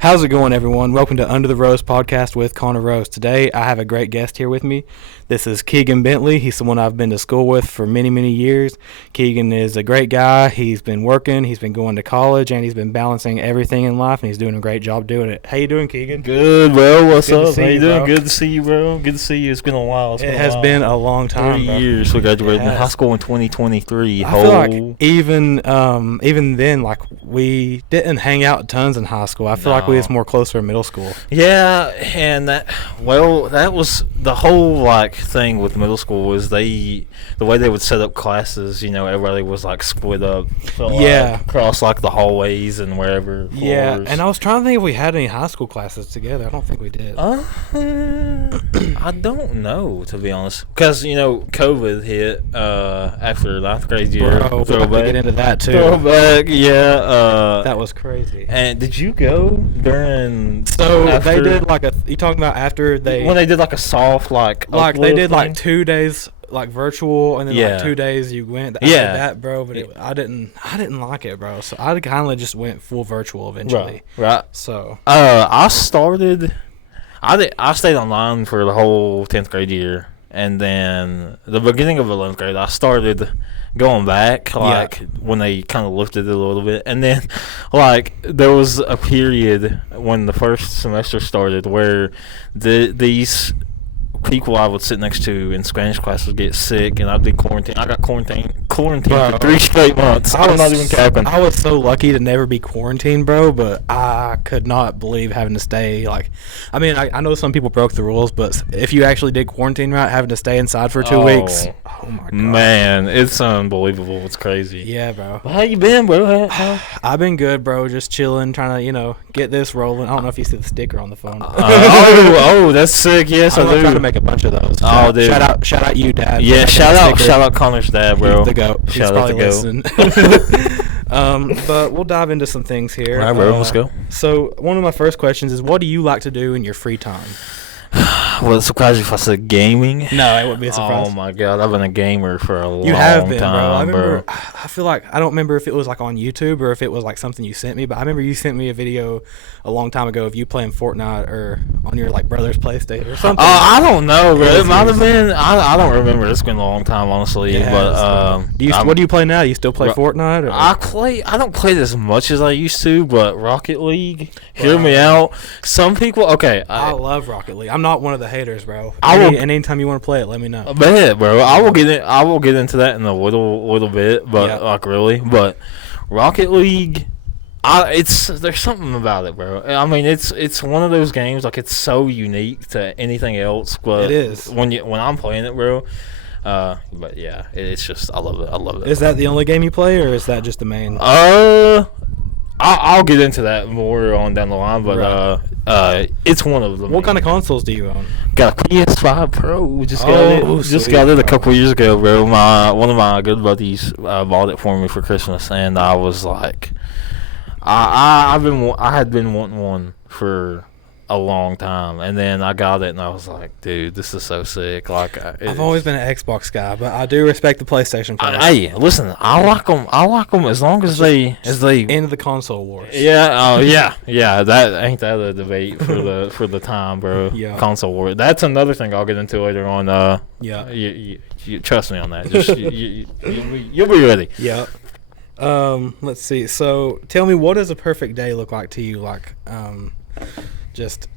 How's it going, everyone? Welcome to Under the Rose podcast with Connor Rose. Today, I have a great guest here with me. This is Keigan Bentley. He's someone I've been to school with for many, many years. Keigan is a great guy. He's been working, he's been going to college, and he's been balancing everything in life, and he's doing a great job doing it. How you doing, Keigan? Good, bro. What's Good to up? see How you you, doing? bro. Good to see you, bro. Good to see you. It's been a while. It has been a long time, 3 bro. years. We graduated It in high has. school in 2023. I feel like even then, like, we didn't hang out tons in high school. I feel like we was more closer in middle school. Yeah, and that was the whole thing with middle school was the way they would set up classes. You know, everybody was split up. So, Yeah. across the hallways and wherever. Yeah, floors. and I was trying to think if we had any high school classes together. I don't think we did. I don't know, to be honest, because COVID hit after 9th grade year. Bro, we'll have to get into that too. Throwback, yeah. That was crazy. And did you go during? So after, they did you talking about after they when they did a soft they did thing? 2 days virtual, and then Yeah. 2 days you went. I Yeah. did that, bro, but I didn't like it, bro. So I kind of just went full virtual eventually. Right. So I started. I stayed online for the whole 10th grade year, and then the beginning of 11th grade, I started going back, when they kind of lifted it a little bit, and then, there was a period when the first semester started where these people I would sit next to in Spanish class would get sick, and I'd be quarantined. I got quarantined Bro, for 3 straight months. I'm not even capping. I was so lucky to never be quarantined, bro, but I could not believe having to stay. I know some people broke the rules, but if you actually did quarantine right, having to stay inside for 2 weeks, oh my god, Man, it's unbelievable. It's crazy. yeah, bro. How you been, bro? I've been good, bro. Just chilling, trying to get this rolling. I don't know if you see the sticker on the phone. That's sick. Yes, I I'm trying to do. make a bunch of those. Oh, dude. Shout out you, Dad. Yeah, for shout making that out Connor's dad, sticker. bro. He's the goat. He's Shout out probably the listening. But we'll dive into some things here. All right, bro. Let's go. So one of my first questions is, what do you like to do in your free time? Well, surprise if I said gaming. No, it wouldn't be a surprise. Oh my god, I've been a gamer for a long time. You have been, bro. I remember. bro. I feel like I don't remember if it was on YouTube or if it was something you sent me, but I remember you sent me a video a long time ago of you playing Fortnite or on your brother's PlayStation or something. I don't know, bro. It It might have was- been. I don't remember. It's been a long time, honestly. It But has. What do you play now? You still play Fortnite? Or? I don't play it as much as I used to, but Rocket League. Hear Wow. me out. Some people. Okay. I love Rocket League. I'm not one of the haters, bro. Anytime you want to play it, let me know. Bet, bro. I will get into that in a little bit, but really. But Rocket League, there's something about it, bro. I mean, it's one of those games it's so unique to anything else. But It is. when I'm playing it, bro. But yeah, it's just I love it. I love it. Is that the only game you play, or is that just the main? I'll get into that more on down the line, but it's one of them. What kind of consoles do you own? Got a PS5 Pro. Just sweet, got it a bro. couple years ago, bro. One of my good buddies bought it for me for Christmas, and I was like, I had been wanting one for a long time, and then I got it, and I was like, dude, this is so sick. I've always been an Xbox guy, but I do respect the PlayStation players. Hey, listen, I like them as long as they Into the console wars. Yeah, yeah. That ain't that a debate for the time, bro. Yeah. Console war. That's another thing I'll get into later on. Yeah. You trust me on that. Just you'll be ready. Yeah. Let's see. So, tell me, what does a perfect day look like to you? Just,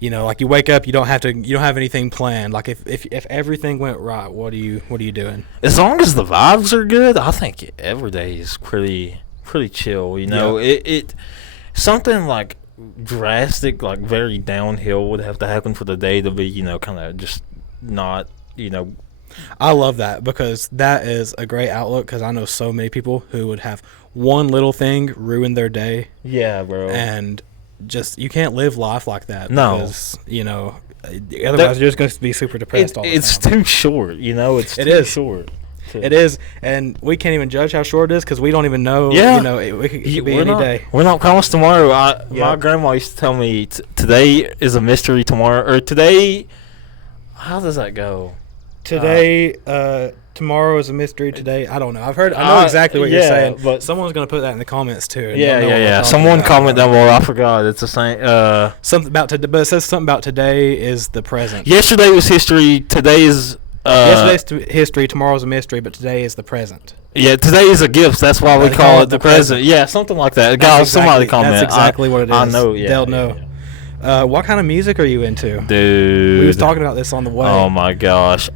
you wake up, you don't have anything planned. If everything went right, what are you doing? As long as the vibes are good, I think every day is pretty chill. It something drastic, very downhill would have to happen for the day to be, kind of just not, I love that, because that is a great outlook, because I know so many people who would have one little thing ruin their day. Yeah, bro. And just, you can't live life like that. No. Because, otherwise you're just going to be super depressed all the time. It's too short, It's It too is. short. It is, and we can't even judge how short it is because we don't even know. Yeah. It could be any day. We're not promised tomorrow. Yeah. My grandma used to tell me today is a mystery tomorrow, or today. How does that go? Today, tomorrow is a mystery. Today, I don't know. I know exactly what you're saying, but someone's gonna put that in the comments too. And yeah. Someone comment down below. I forgot. It's the same. Something about today, but it says something about today is the present. Yesterday was history. Today is. Yesterday's history. Tomorrow's a mystery, but today is the present. Yeah, today is a gift. That's why we call it the present. Yeah, something like that. Guys, somebody comment. That's exactly what it is. I know. Yeah, they'll know. Yeah. What kind of music are you into? Dude. We was talking about this on the way. Oh, my gosh.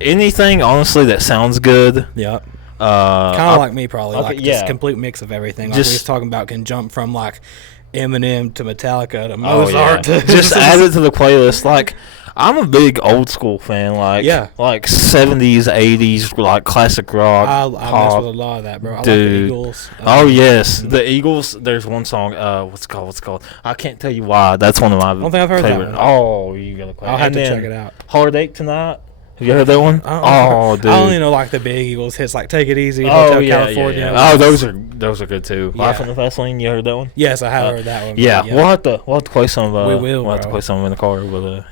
Anything, honestly, that sounds good. Yep. Kind of like me, probably. Okay, like just complete mix of everything. Like we was talking about can jump from, like, Eminem to Metallica to Mozart. To just add it to the playlist. Like, I'm a big old school fan. Like 70s, 80s, like classic rock. I mess with a lot of that, bro. I like the Eagles. Yes, the Eagles. There's one song. What's it called? I can't tell you why. That's one of my. I don't think I've heard favorite. that one. Oh, you gotta play. I'll have to check it out. Heartache Tonight. Have you heard that one? Dude. I only know like the big Eagles hits, like Take It Easy, Hotel California. Yeah. Oh, those are good too. Yeah. Life on the Fast Lane. You heard that one? Yes, I have heard that one. Yeah, we'll have to play some. We'll have to play some in the car. But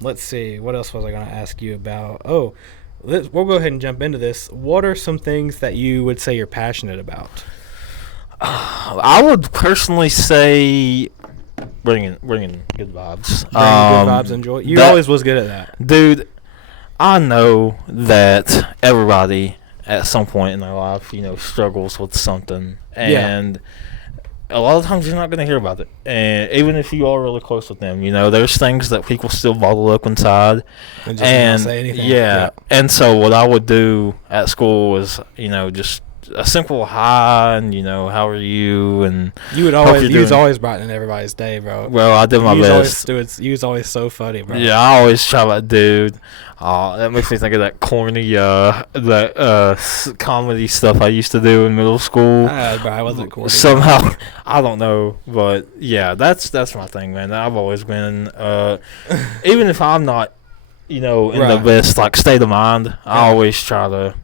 let's see. What else was I gonna ask you about? Oh, we'll go ahead and jump into this. What are some things that you would say you're passionate about? I would personally say bringing good vibes. Good vibes and joy. You always was good at that, dude. I know that everybody at some point in their life, struggles with something, and a lot of times you're not going to hear about it. And even if you are really close with them, there's things that people still bottle up inside, and just not say anything. Yeah. And so what I would do at school was, just a simple hi, and how are you, and you was always brightening everybody's day, bro. Well, I did my best. You was always so funny, bro. Yeah, I always try my dude. That makes me think of that corny comedy stuff I used to do in middle school. Bro, I wasn't corny. Somehow, I don't know, but yeah, that's my thing, man. I've always been, even if I'm not, in the best state of mind, I always try to.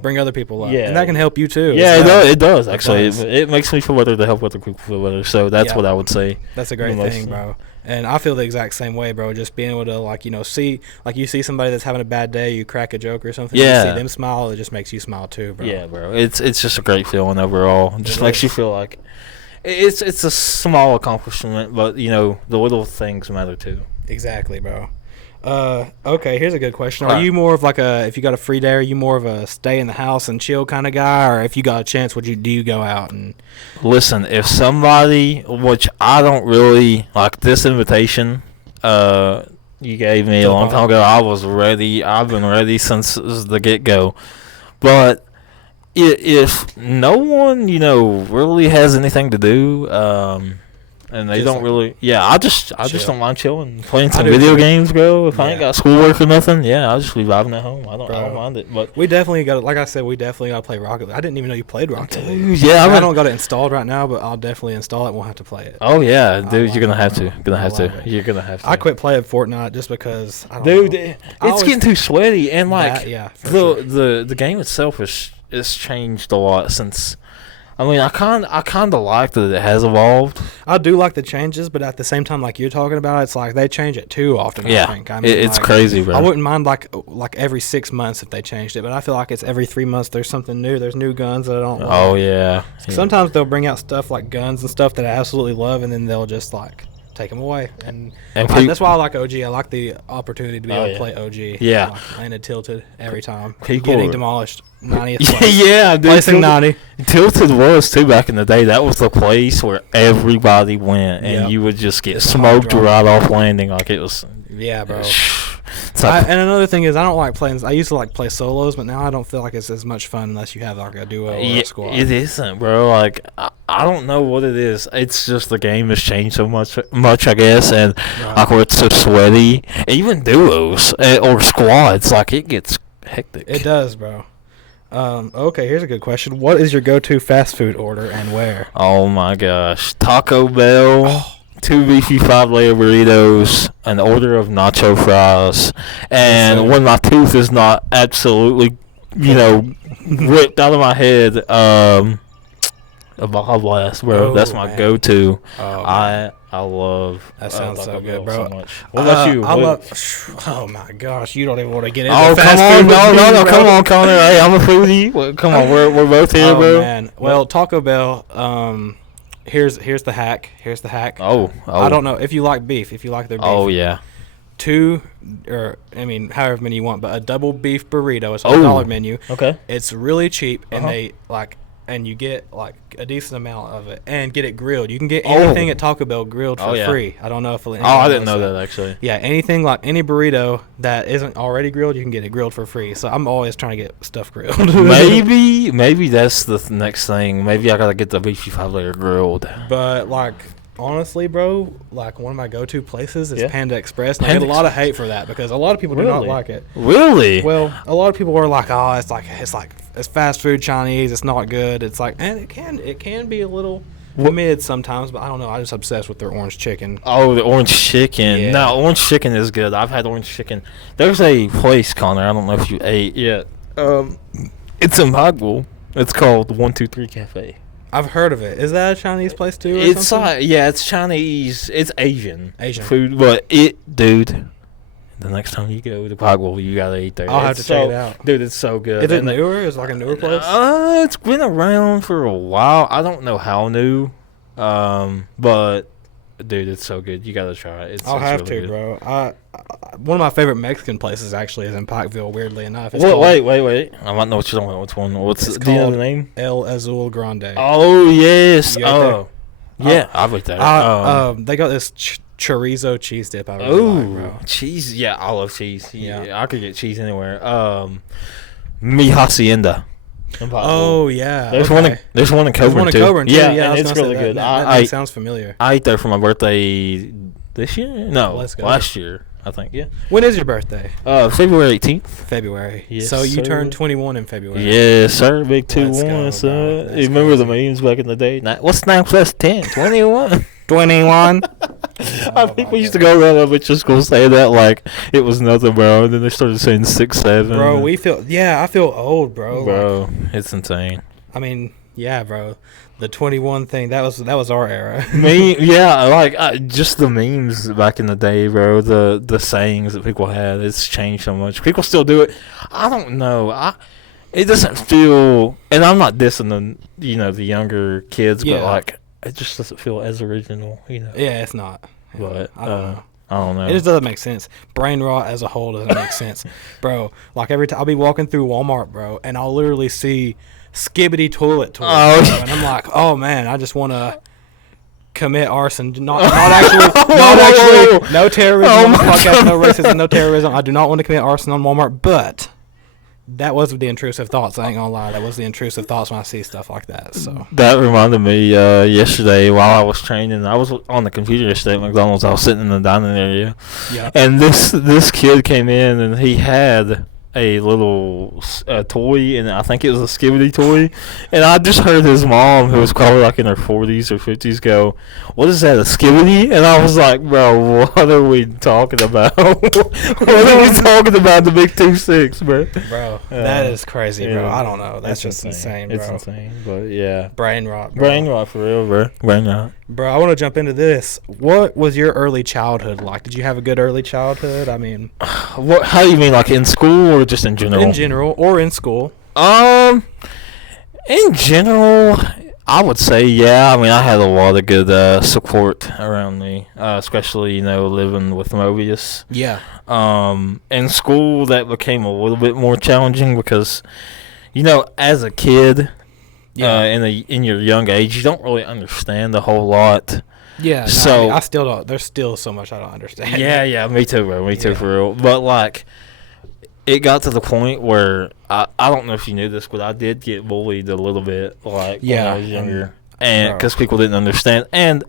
Bring other people up. Yeah. And that can help you too. Yeah, it does actually. It makes me feel better to help other people feel better. So that's what I would say. That's a great thing, bro. And I feel the exact same way, bro. Just being able to see you see somebody that's having a bad day, you crack a joke or something, you see them smile, it just makes you smile too, bro. Yeah, bro. It's just a great feeling overall. It just makes you feel like it's a small accomplishment, but the little things matter too. Exactly, bro. Okay, here's a good question. Are you more of if you got a free day, are you more of a stay in the house and chill kind of guy, or if you got a chance, do you go out and listen? If somebody, which I don't really like, this invitation you gave me a long time ago, I was ready. I've been ready since the get-go. But if no one, really has anything to do, and they don't really. Yeah, I just don't mind chilling, playing some video games, bro. If I ain't got schoolwork or nothing, I'll just be vibing at home. I don't mind it. But we definitely got, like I said, we definitely got to play Rocket League. I didn't even know you played Rocket League. Yeah, I don't got it installed right now, but I'll definitely install it. We'll have to play it. Oh yeah, dude, you're gonna have to. You're gonna have to. I quit playing Fortnite just because. It's getting too sweaty, and the game itself is changed a lot since. I mean, I kind of like that it has evolved. I do like the changes, but at the same time, like you're talking about, it's like they change it too often. Yeah, I think. It's crazy, bro. I wouldn't mind like every 6 months if they changed it, but I feel like it's every 3 months there's something new. There's new guns that I don't like. Oh yeah. Sometimes they'll bring out stuff like guns and stuff that I absolutely love, and then they'll just take them away, and that's why I like OG. I like the opportunity to be able to play OG. Yeah, landed tilted every time. People getting demolished. 90th place. Yeah, dude. Placing 90. Tilted was too back in the day. That was the place where everybody went, and you would just get smoked right off landing. Like it was. Yeah, bro. And another thing is, I don't like playing. I used to play solos, but now I don't feel like it's as much fun unless you have a duo or a squad. It isn't, bro. I don't know what it is. It's just the game has changed so much, I guess, and where it's so sweaty. Even duos or squads, it gets hectic. It does, bro. Okay, here's a good question. What is your go-to fast food order and where? Oh my gosh, Taco Bell. 2 beefy 5-layer burritos, an order of nacho fries, and when my tooth is not absolutely, ripped out of my head, a Baja Blast, bro. That's my go-to. I love That sounds Taco so good, Bell bro. so much. What about you? I What- love. Oh my gosh, you don't even want to get into Oh, fast come on. food with No, me, no, bro. come on, Connor. Hey, I'm a foodie. Well, come on. We're both here, Oh bro. man. Well, Taco Bell. Here's the hack. Here's the hack. Oh. I don't know if you like beef. If you like their beef. Oh, yeah. However many you want, but a double beef burrito. It's a Oh. $1 menu. Okay. It's really cheap, and Uh-huh. and you get like a decent amount of it, and get it grilled. You can get Oh. anything at Taco Bell grilled for Oh, yeah. free. I don't know if. Oh, I didn't know that, actually. Yeah, anything like any burrito that isn't already grilled, you can get it grilled for free. So I'm always trying to get stuff grilled. Maybe that's the next thing. Maybe I got to get the beefy 5-layer grilled. But like honestly, bro, like one of my go-to places is Yeah. Panda Express, and I Panda get a lot of hate for that because a lot of people do not Really? like it. Really? Well, a lot of people are like, "Oh, it's fast food Chinese. It's not good." It's like, and it can be a little mid sometimes, but I don't know. I'm just obsessed with their orange chicken. Oh, the orange chicken. Yeah. No, orange chicken is good. I've had orange chicken. There's a place, Connor. I don't know if you ate yet. It's in Pikeville. It's called 123 Cafe. I've heard of it. Is that a Chinese place too? Or It's something? it's Chinese. It's Asian. Asian. Food, but dude. The next time you go to Pikeville, you gotta eat there. I'll have to check it out. Dude, it's so good. Is it And newer? Is it like a newer place? It's been around for a while. I don't know how new, but dude, it's so good. You gotta try it. I'll it's have really to, good. bro. One of my favorite Mexican places actually is in Pikeville. Weirdly enough, it's Wait, called wait. I might know what you're talking about. Which one? What's It's do you know called the name? El Azul Grande. Oh yes. You ate there? Oh, yeah. I've ate that. They got this chorizo cheese dip. I really like, bro. Cheese. Yeah, I love cheese. Yeah. Yeah, I could get cheese anywhere. Mi Hacienda. Oh yeah. There's okay. one in Coburn There's one in too. Coburn too. Yeah, I and was it's gonna really say good. That name sounds familiar. I ate there for my birthday this year. No, Let's go. last year I think. Yeah. When is your birthday? February 18th. February. Yes, so you sir. turned 21 in February. Yes, sir. Big Let's 2-1, go, son. bro. You That's remember the crazy. memes back in the day? What's 9 plus 10? 21. 21. I think we used to go around elementary school saying that like it was nothing, bro. And then they started saying 6, 7. Bro, I feel old, bro. Bro, Like, it's insane. I mean, yeah, bro. The 21 thing, that was our era. Just the memes back in the day, bro. The sayings that people had, it's changed so much. People still do it. I don't know. It doesn't feel, and I'm not dissing the younger kids, Yeah. but like it just doesn't feel as original, Yeah, it's not. But I don't know. I don't know. It just doesn't make sense. Brain rot as a whole doesn't make sense, bro. Like every time I'll be walking through Walmart, bro, and I'll literally see Skibbity toilet toys, Oh. bro, and I'm like, oh man, I just want to commit arson. Not actually, no terrorism on the podcast, no racism, no terrorism. I do not want to commit arson on Walmart, but that was the intrusive thoughts. I ain't gonna lie, that was the intrusive thoughts when I see stuff like that. So That reminded me yesterday while I was training. I was on the computer yesterday at McDonald's. I was sitting in the dining area, yeah, and this kid came in and he had a little toy, and I think it was a Skibbity toy. And I just heard his mom, who was probably like in her 40s or 50s, go, "What is that, a Skibbity?" And I was like, "Bro, what are we talking about? What are we talking about? The big 2-6, bro." bro, that is crazy, bro. yeah. I don't know. That's just insane, bro. It's insane, but yeah. Brain rot, bro. Brain rot for real, bro. Brain rot. Bro, I want to jump into this. What was your early childhood like? Did you have a good early childhood? I mean, What? How do you mean, like in school or just in general? in general or in school? In general, I would say yeah. I mean, I had a lot of good support around me, especially living with Mobius. Yeah. In school, that became a little bit more challenging because, as a kid, Yeah. in your young age, you don't really understand a whole lot. Yeah. No, So- I mean, I still don't. There's still so much I don't understand. Yeah, me too, bro. Me too, Yeah. for real. But like, it got to the point where I don't know if you knew this, but I did get bullied a little bit, like when Yeah, I was younger, and bro. because people didn't understand. And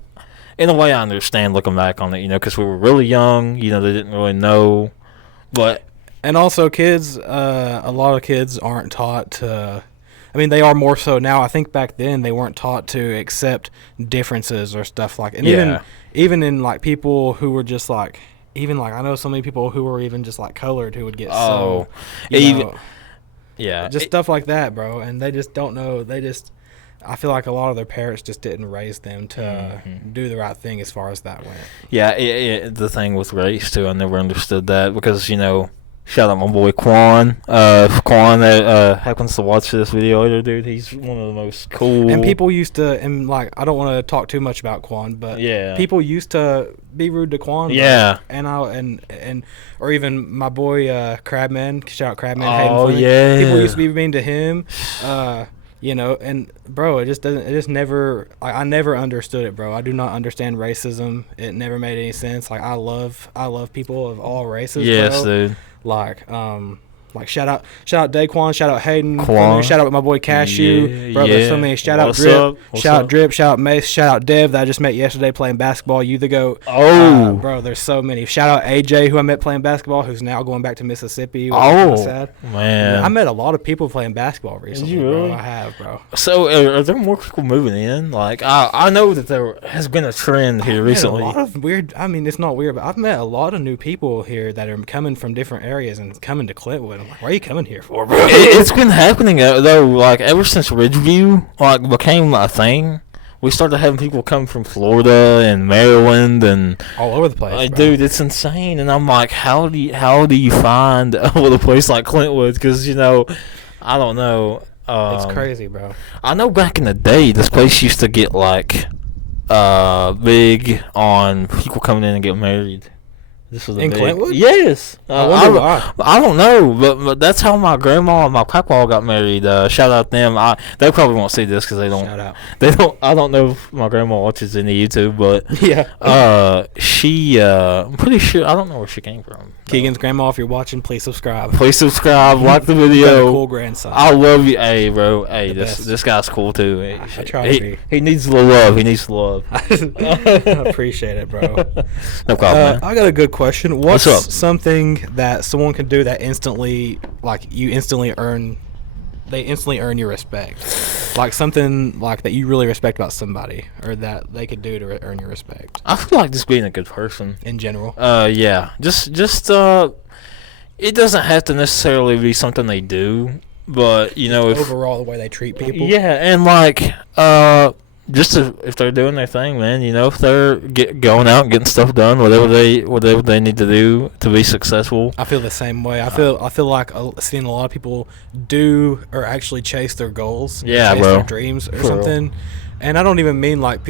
in a way, I understand looking back on it, because we were really young. They didn't really know, but And also, kids. A lot of kids aren't taught to. I mean, they are more so now. I think back then they weren't taught to accept differences or stuff like. And Yeah. even in like people who were just like. Even like I know so many people who were even just like colored who would get even know, yeah, just stuff like that, bro. And they just don't know. They just I feel like a lot of their parents just didn't raise them to do the right thing as far as that went. Yeah, the thing with race too, I never understood that because shout out my boy Quan. Quan that happens to watch this video later, dude. He's one of the most cool. And people used to, and like, I don't want to talk too much about Quan, but people used to be rude to Quan. Yeah. And or even my boy Crabman. Shout out Crabman. Oh yeah. People used to be mean to him. And bro, it just never. I never understood it, bro. I do not understand racism. It never made any sense. Like I love people of all races. Yes, bro. dude. Like shout out Daquan, shout out Hayden, Quan. Shout out my boy Cashew, bro. There's so many. Shout out Drip, shout out Mace, shout out Dev that I just met yesterday playing basketball. You the goat. Oh, bro, there's so many. Shout out AJ who I met playing basketball, who's now going back to Mississippi. Sad. Man, I met a lot of people playing basketball recently. Did you really? Bro. I have, bro. So are there more people moving in? Like I know that there has been a trend here recently. A lot of weird. I mean, it's not weird, but I've met a lot of new people here that are coming from different areas and coming to Clintwood. I'm like, why are you coming here for, bro? It's been happening though, like ever since Ridgeview like became a thing. We started having people come from Florida and Maryland and all over the place. Dude, it's insane. And I'm like, how do you find a little place like Clintwood? Because I don't know. It's crazy, bro. I know back in the day, this place used to get like big on people coming in and getting married. This was in Clintwood? Yes. I wonder why. I don't know, but that's how my grandma and my papa got married. Shout out them. They probably won't see this because they don't. Shout out. They don't. I don't know if my grandma watches any YouTube, but yeah. She. I'm pretty sure. I don't know where she came from. Keegan's grandma, if you're watching, please subscribe. Please subscribe. Like the video. Got a cool grandson. I love you, hey bro. Hey, this guy's cool too. I try to be. He needs the love. He needs the love. I appreciate it, bro. No problem. Man. I got a good question. What's up? Something that someone can do that instantly earn your respect? Like something like that you really respect about somebody, or that they could do to earn your respect. I feel like just being a good person in general. Yeah. Just it doesn't have to necessarily be something they do, but overall the way they treat people. Yeah, and if they're doing their thing, man, if they're going out and getting stuff done, whatever they need to do to be successful. I feel the same way. I feel like seeing a lot of people do or actually chase their goals, chase their dreams or something. And I don't even mean like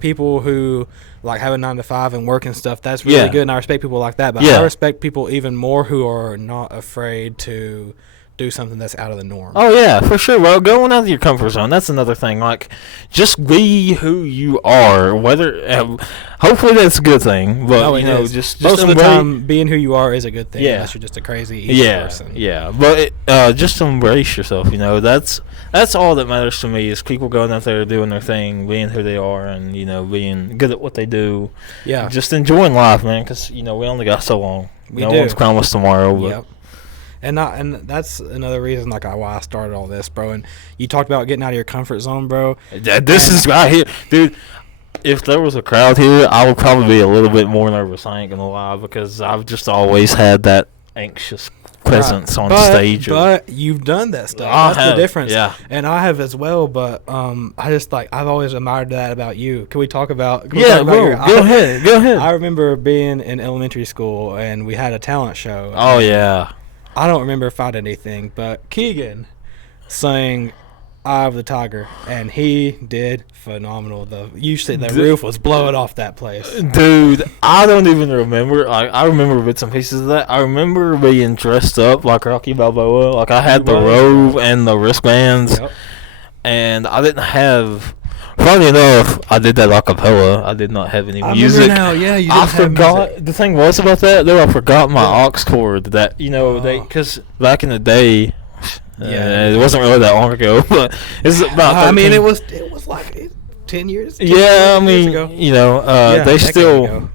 people who like have a 9-to-5 and work and stuff. That's really good, and I respect people like that. But I respect people even more who are not afraid to do something that's out of the norm. Oh yeah, for sure. Well, going out of your comfort zone, that's another thing. Like, just be who you are. Whether hopefully that's a good thing, but just most of the time, being who you are is a good thing. Unless you're just a crazy evil person. Yeah. But just embrace yourself. That's all that matters to me is people going out there doing their thing, being who they are, and being good at what they do. Yeah. Just enjoying life, man. Because we only got so long. No one's promised tomorrow. But. Yep. And that's another reason why I started all this, bro. And you talked about getting out of your comfort zone, bro. This is right here, dude. If there was a crowd here, I would probably be a little bit more nervous. I ain't gonna lie, because I've just always had that anxious presence on stage. But you've done that stuff. That's the difference. Yeah. And I have as well. But I just I've always admired that about you. Can we talk about? Go ahead. I remember being in elementary school and we had a talent show. Oh yeah. I don't remember if I did anything, but Keigan sang "Eye of the Tiger," and he did phenomenal. The roof was blowing off that place. Dude, I don't even remember. I remember bits and pieces of that. I remember being dressed up like Rocky Balboa. Like I had the robe and the wristbands, and I didn't have. Funny enough, I did that a cappella. I did not have any music. Now. Yeah, you didn't I forgot. Have music. The thing was about that, though, I forgot my aux cord. That because back in the day, it wasn't really that long ago, but it's about. I mean, it was like 10 years. Yeah, I mean, ago.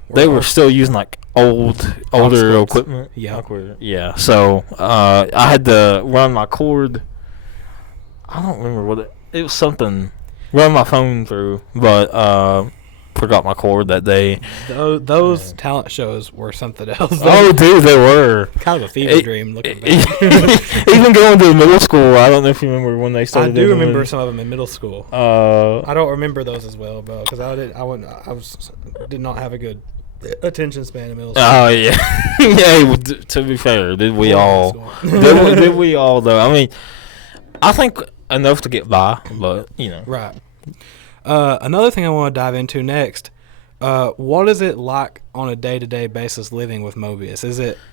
they were still using like older equipment. Yeah. So I had to run my cord. I don't remember what it was. Something. Run my phone through, but forgot my cord that day. Those talent shows were something else. Oh, dude, they were. Kind of a fever dream looking back. Even going to middle school, I don't know if you remember when they started. I do remember some of them in middle school. I don't remember those as well, bro, because did not have a good attention span in middle school. Oh, yeah. Yeah, well, to be fair, did we all? did we all, though? I mean, I think enough to get by, but, Right. Another thing I want to dive into next, what is it like on a day-to-day basis living with Mobius?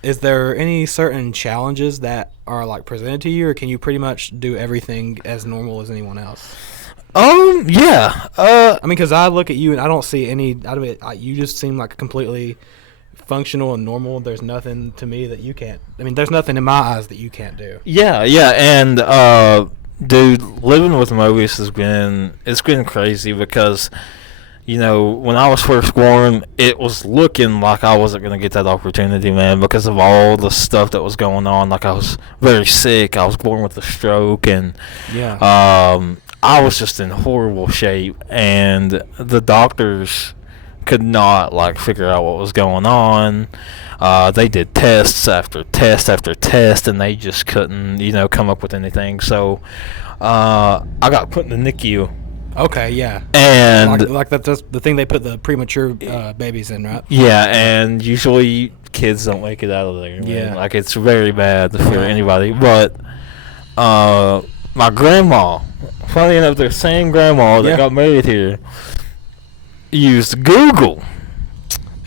Is there any certain challenges that are like presented to you, or can you pretty much do everything as normal as anyone else? Yeah. I mean, because I look at you and I don't see any. You just seem like completely functional and normal. There's nothing to me that you can't. I mean, there's nothing in my eyes that you can't do. Yeah, and dude, living with Mobius it's been crazy because, when I was first born, it was looking like I wasn't gonna get that opportunity, man, because of all the stuff that was going on. Like, I was very sick. I was born with a stroke, and I was just in horrible shape, and the doctors could not figure out what was going on. They did tests after test after test, and they just couldn't, come up with anything. So I got put in the NICU. Okay, yeah. And like that's the thing they put the premature babies in, right? Yeah, and usually kids don't make it out of there. Yeah. Man. It's very bad for anybody. But my grandma, funny enough, the same grandma that got married here, used Google.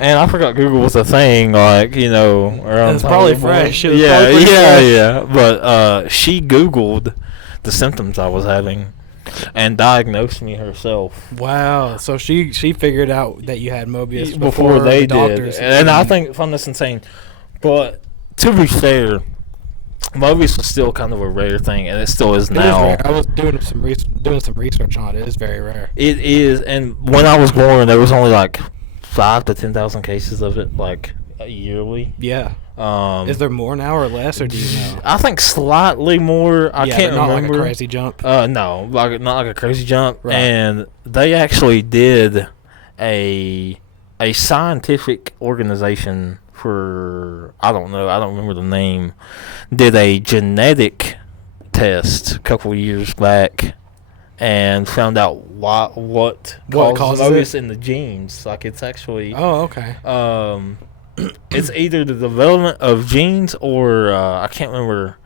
And I forgot Google was a thing, around. It's probably fresh. Yeah. But she Googled the symptoms I was having and diagnosed me herself. Wow. So she figured out that you had Mobius before they the doctors did. And I find this insane. But to be fair, Mobius was still kind of a rare thing, and it still is now. I was doing some research on it. It is very rare. It is, and when I was born, there was only 5,000 to 10,000 cases of it, yearly. Yeah. Is there more now or less, or do you know? I think slightly more. I can't not remember. Like a crazy jump. No, not like a crazy jump. Right. And they actually did a scientific organization for, I don't remember the name, did a genetic test a couple years back and found out what causes Mobius in the genes. It's actually. Oh, okay. It's either the development of genes or I can't remember.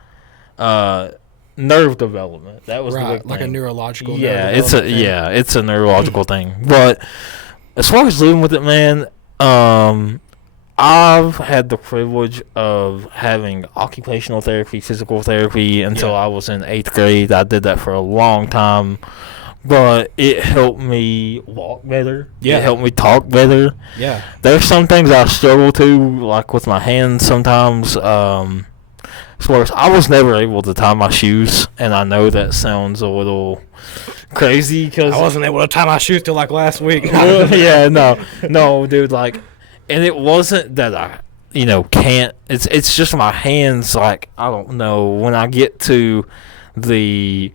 Nerve development. That was the big like thing. A neurological. Yeah, it's a neurological thing. But as far as living with it, man, I've had the privilege of having occupational therapy, physical therapy until I was in 8th grade. I did that for a long time. But it helped me walk better. Yeah. It helped me talk better. Yeah. There's some things I struggle to, with my hands sometimes. As far as I was never able to tie my shoes, and I know that sounds a little crazy because I wasn't able to tie my shoes till last week. Yeah, no, dude, and it wasn't that I, can't. It's just my hands. I don't know, when I get to the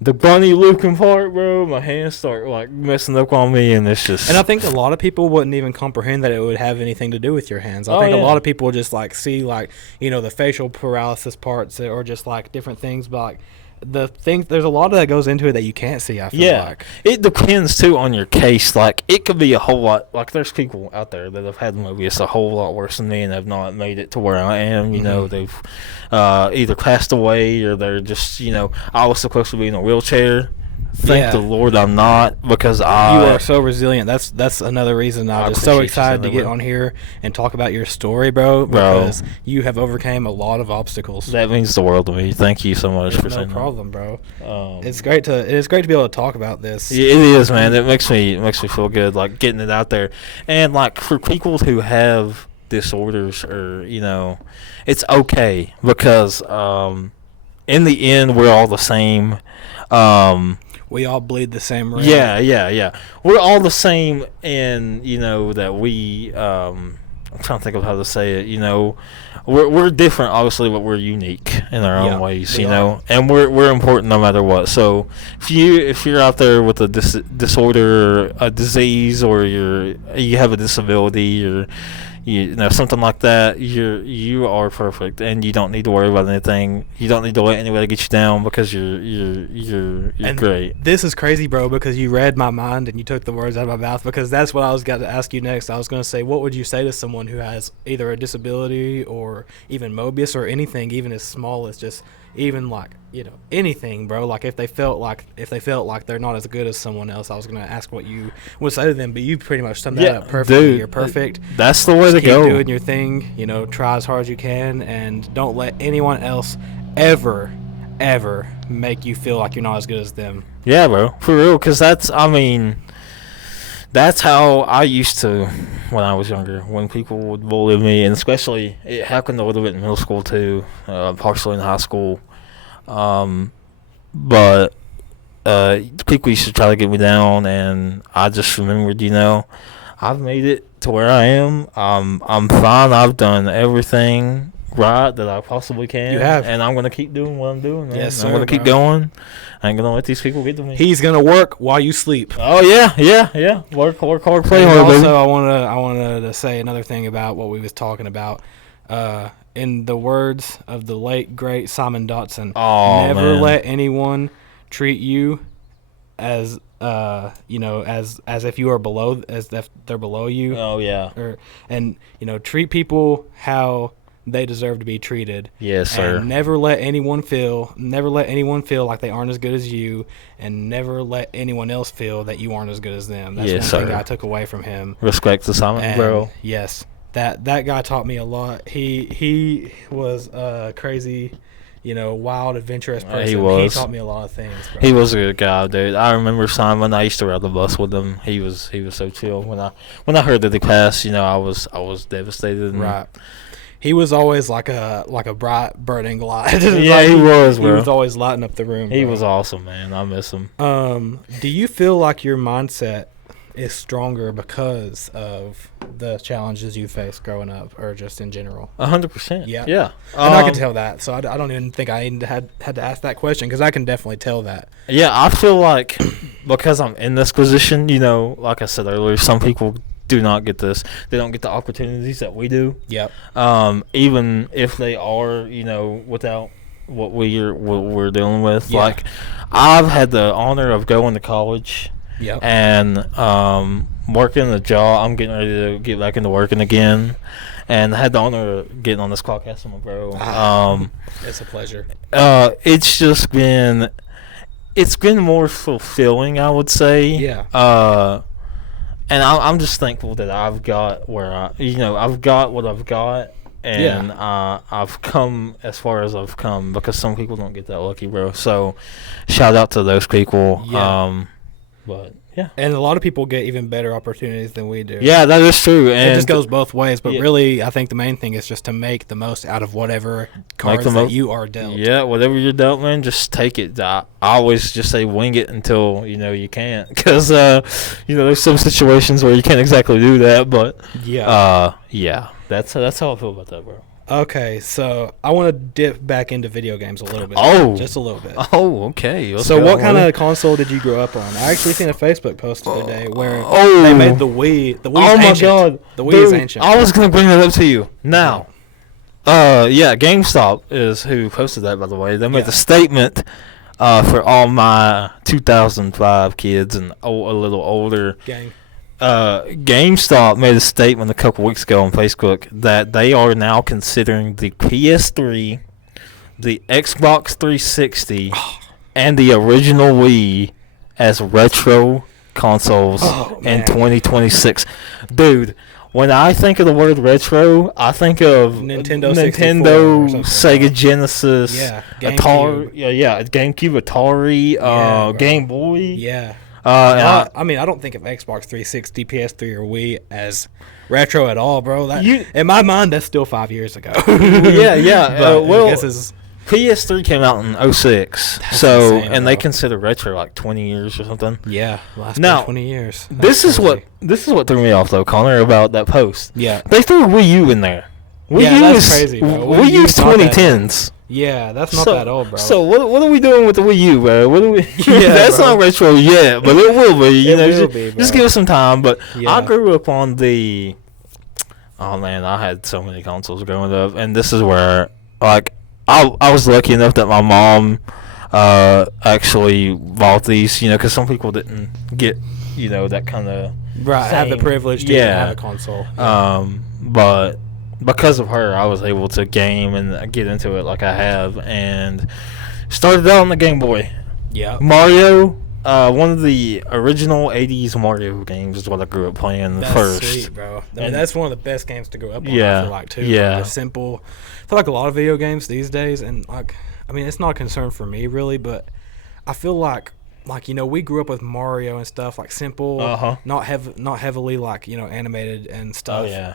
bunny looking part, bro, my hands start messing up on me, and it's just. And I think a lot of people wouldn't even comprehend that it would have anything to do with your hands. I think a lot of people just see the facial paralysis parts, or just different things, but the thing, there's a lot of that goes into it that you can't see. I feel like it depends too on your case. It could be a whole lot. There's people out there that have had Mobius a whole lot worse than me and have not made it to where I am. They've either passed away or they're just I was supposed to be in a wheelchair. Thank the Lord I'm not, because you are so resilient. That's another reason I'm just so excited to get on here and talk about your story, bro. Because you have overcame a lot of obstacles. That means the world to me. Thank you so much for saying that. No problem, bro. It is great to be able to talk about this. It is, man. It makes me feel good, getting it out there, and for people who have disorders, or it's okay, because in the end we're all the same. We all bleed the same red. Yeah. We're all the same in, that we I'm trying to think of how to say it. We're different, obviously, but we're unique in our own ways. And we're important no matter what. So if you're out there with a disorder, a disease, or you have a disability, or something like that, you are perfect, and you don't need to worry about anything. You don't need to let anybody get you down because you're great. This is crazy, bro, because you read my mind and you took the words out of my mouth, because that's what I was going to ask you next. I was going to say, what would you say to someone who has either a disability or even Mobius or anything, even as small as just even like anything, bro? Like if they felt like they're not as good as someone else, I was gonna ask what you would say to them, but you pretty much summed that up perfectly. Dude, you're perfect. That's the way to keep go. Doing your thing. Try as hard as you can, and don't let anyone else ever make you feel like you're not as good as them. Yeah, bro, for real. Because that's how I used to when I was younger, when people would bully me, and especially it happened a little bit in middle school too, partially in high school. But people used to try to get me down, and I just remembered, I've made it to where I am. I'm fine. I've done everything right that I possibly can. You have. And I'm going to keep doing what I'm doing, man. Yes, sir, I'm going to keep going. I ain't going to let these people get to me. He's going to work while you sleep. Oh, yeah. Work hard, play and hard, also, baby. I wanted to say another thing about what we was talking about. In the words of the late, great Simon Dotson, never let anyone treat you as as if you are below, as if they're below you. Oh, yeah. And treat people how they deserve to be treated. Yes, sir. And never let anyone feel like they aren't as good as you, and never let anyone else feel that you aren't as good as them. That's one thing I took away from him. Respect to Simon, bro. Yes. That guy taught me a lot. He was a crazy, wild, adventurous person. He was. He taught me a lot of things, bro. He was a good guy, dude. I remember Simon. I used to ride the bus with him. He was so chill. When I heard that he passed, I was devastated. Right. He was always like a bright burning light. Yeah, he was, bro. He was always lighting up the room. He was awesome, man. I miss him. Do you feel like your mindset is stronger because of the challenges you faced growing up, or just in general? 100%. Yeah. And I can tell that, so I don't even think I even had to ask that question, because I can definitely tell that. Yeah, I feel like because I'm in this position, like I said earlier, some people do not get this. They don't get the opportunities that we do. Yep. Even if they are, without what we're dealing with. Yeah. Like, I've had the honor of going to college. Yep. And working a job. I'm getting ready to get back into working again, and I had the honor of getting on this podcast with my bro. It's a pleasure. It's been more fulfilling, I would say. Yeah. And I'm just thankful that I've got I've got what I've got, and I've come as far as I've come, because some people don't get that lucky, bro. So, shout out to those people. Yeah. But yeah, and a lot of people get even better opportunities than we do. Yeah, that is true. And it just goes both ways. But really, I think the main thing is just to make the most out of whatever cards that you are dealt. Yeah, whatever you're dealt, man, just take it. I always just say wing it until you can't, because there's some situations where you can't exactly do that. But that's how I feel about that, bro. Okay, so I want to dip back into video games a little bit. Oh. Just a little bit. Oh, okay. So what kind of console did you grow up on? I actually seen a Facebook post the other day where they made the Wii. The Wii is ancient. God. The Wii is ancient. I was going to bring that up to you. Now, GameStop is who posted that, by the way. They made the statement for all my 2005 kids and a little older. GameStop made a statement a couple weeks ago on Facebook that they are now considering the PS3, the Xbox 360, and the original Wii as retro consoles in 2026. Dude, when I think of the word retro, I think of Nintendo, Sega Genesis, GameCube. GameCube, Atari, Game Boy. Yeah. I don't think of Xbox 360, PS3, or Wii as retro at all, bro. In my mind, that's still 5 years ago. Yeah. But I guess it's PS3 came out in '06, That's so insane, and they bro. consider retro like 20 years or something. Yeah, last Now, 20 years. This is what threw me off though, Connor, about that post. Yeah. They threw Wii U in there. Wii Yeah, U that's is crazy, bro. Wii Wii U's U's not that 2010s. Yeah, that's not so, that old, bro. So what are we doing with the Wii U, bro? What are we? Yeah, That's bro. not retro yet, but it will be. You It know, will just, be, bro. just give us some time. But Yeah. I grew up on the. Oh man, I had so many consoles growing up, and this is where like I was lucky enough that my mom actually bought these. You know, because some people didn't get that kind of have the privilege to even have a console. but because of her, I was able to game and get into it like I have, and started out on the Game Boy. Yeah. Mario, one of the original '80s Mario games is what I grew up playing That's first. sweet, bro. I mean, And- that's one of the best games to grow up on. Yeah, I feel like too. yeah. Like, simple. I feel like a lot of video games these days, and like, I mean, it's not a concern for me really, but I feel like we grew up with Mario and stuff like simple, not heavily like animated and stuff. Oh yeah.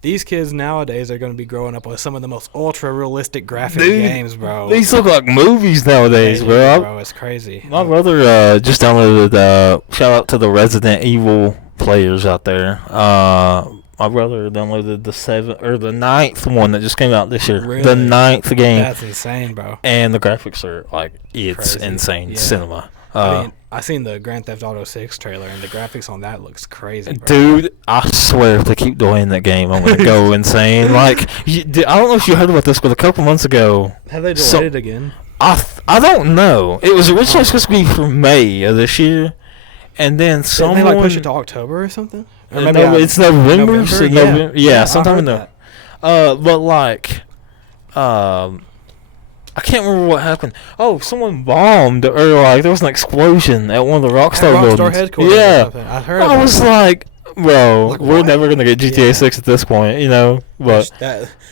These kids nowadays are going to be growing up with some of the most ultra realistic graphic Dude, games, bro. These look like movies nowadays, Crazy, bro. It's crazy. My brother just downloaded. Shout out to the Resident Evil players out there. My brother downloaded the ninth one that just came out this year. Really? The ninth game, That's insane, bro. and the graphics are like it's Crazy. insane Yeah. cinema. I mean, I seen the Grand Theft Auto 6 trailer, and the graphics on that looks crazy, bro. Dude, I swear if they keep delaying that game, I'm gonna go insane. Like, I don't know if you heard about this, but a couple months ago, Have they delayed it again? I don't know. It was originally supposed to be for May of this year, and then Didn't someone they like push it to October or something? Or no, it's November. So Yeah. November, Yeah, sometime I in heard the. But like, I can't remember what happened. Oh, someone bombed, or like there was an explosion at one of the Rockstar Rockstar buildings. headquarters or Yeah, something. I heard I about was that. like, bro, Like, we're what? never gonna get GTA Yeah. 6 at this point, But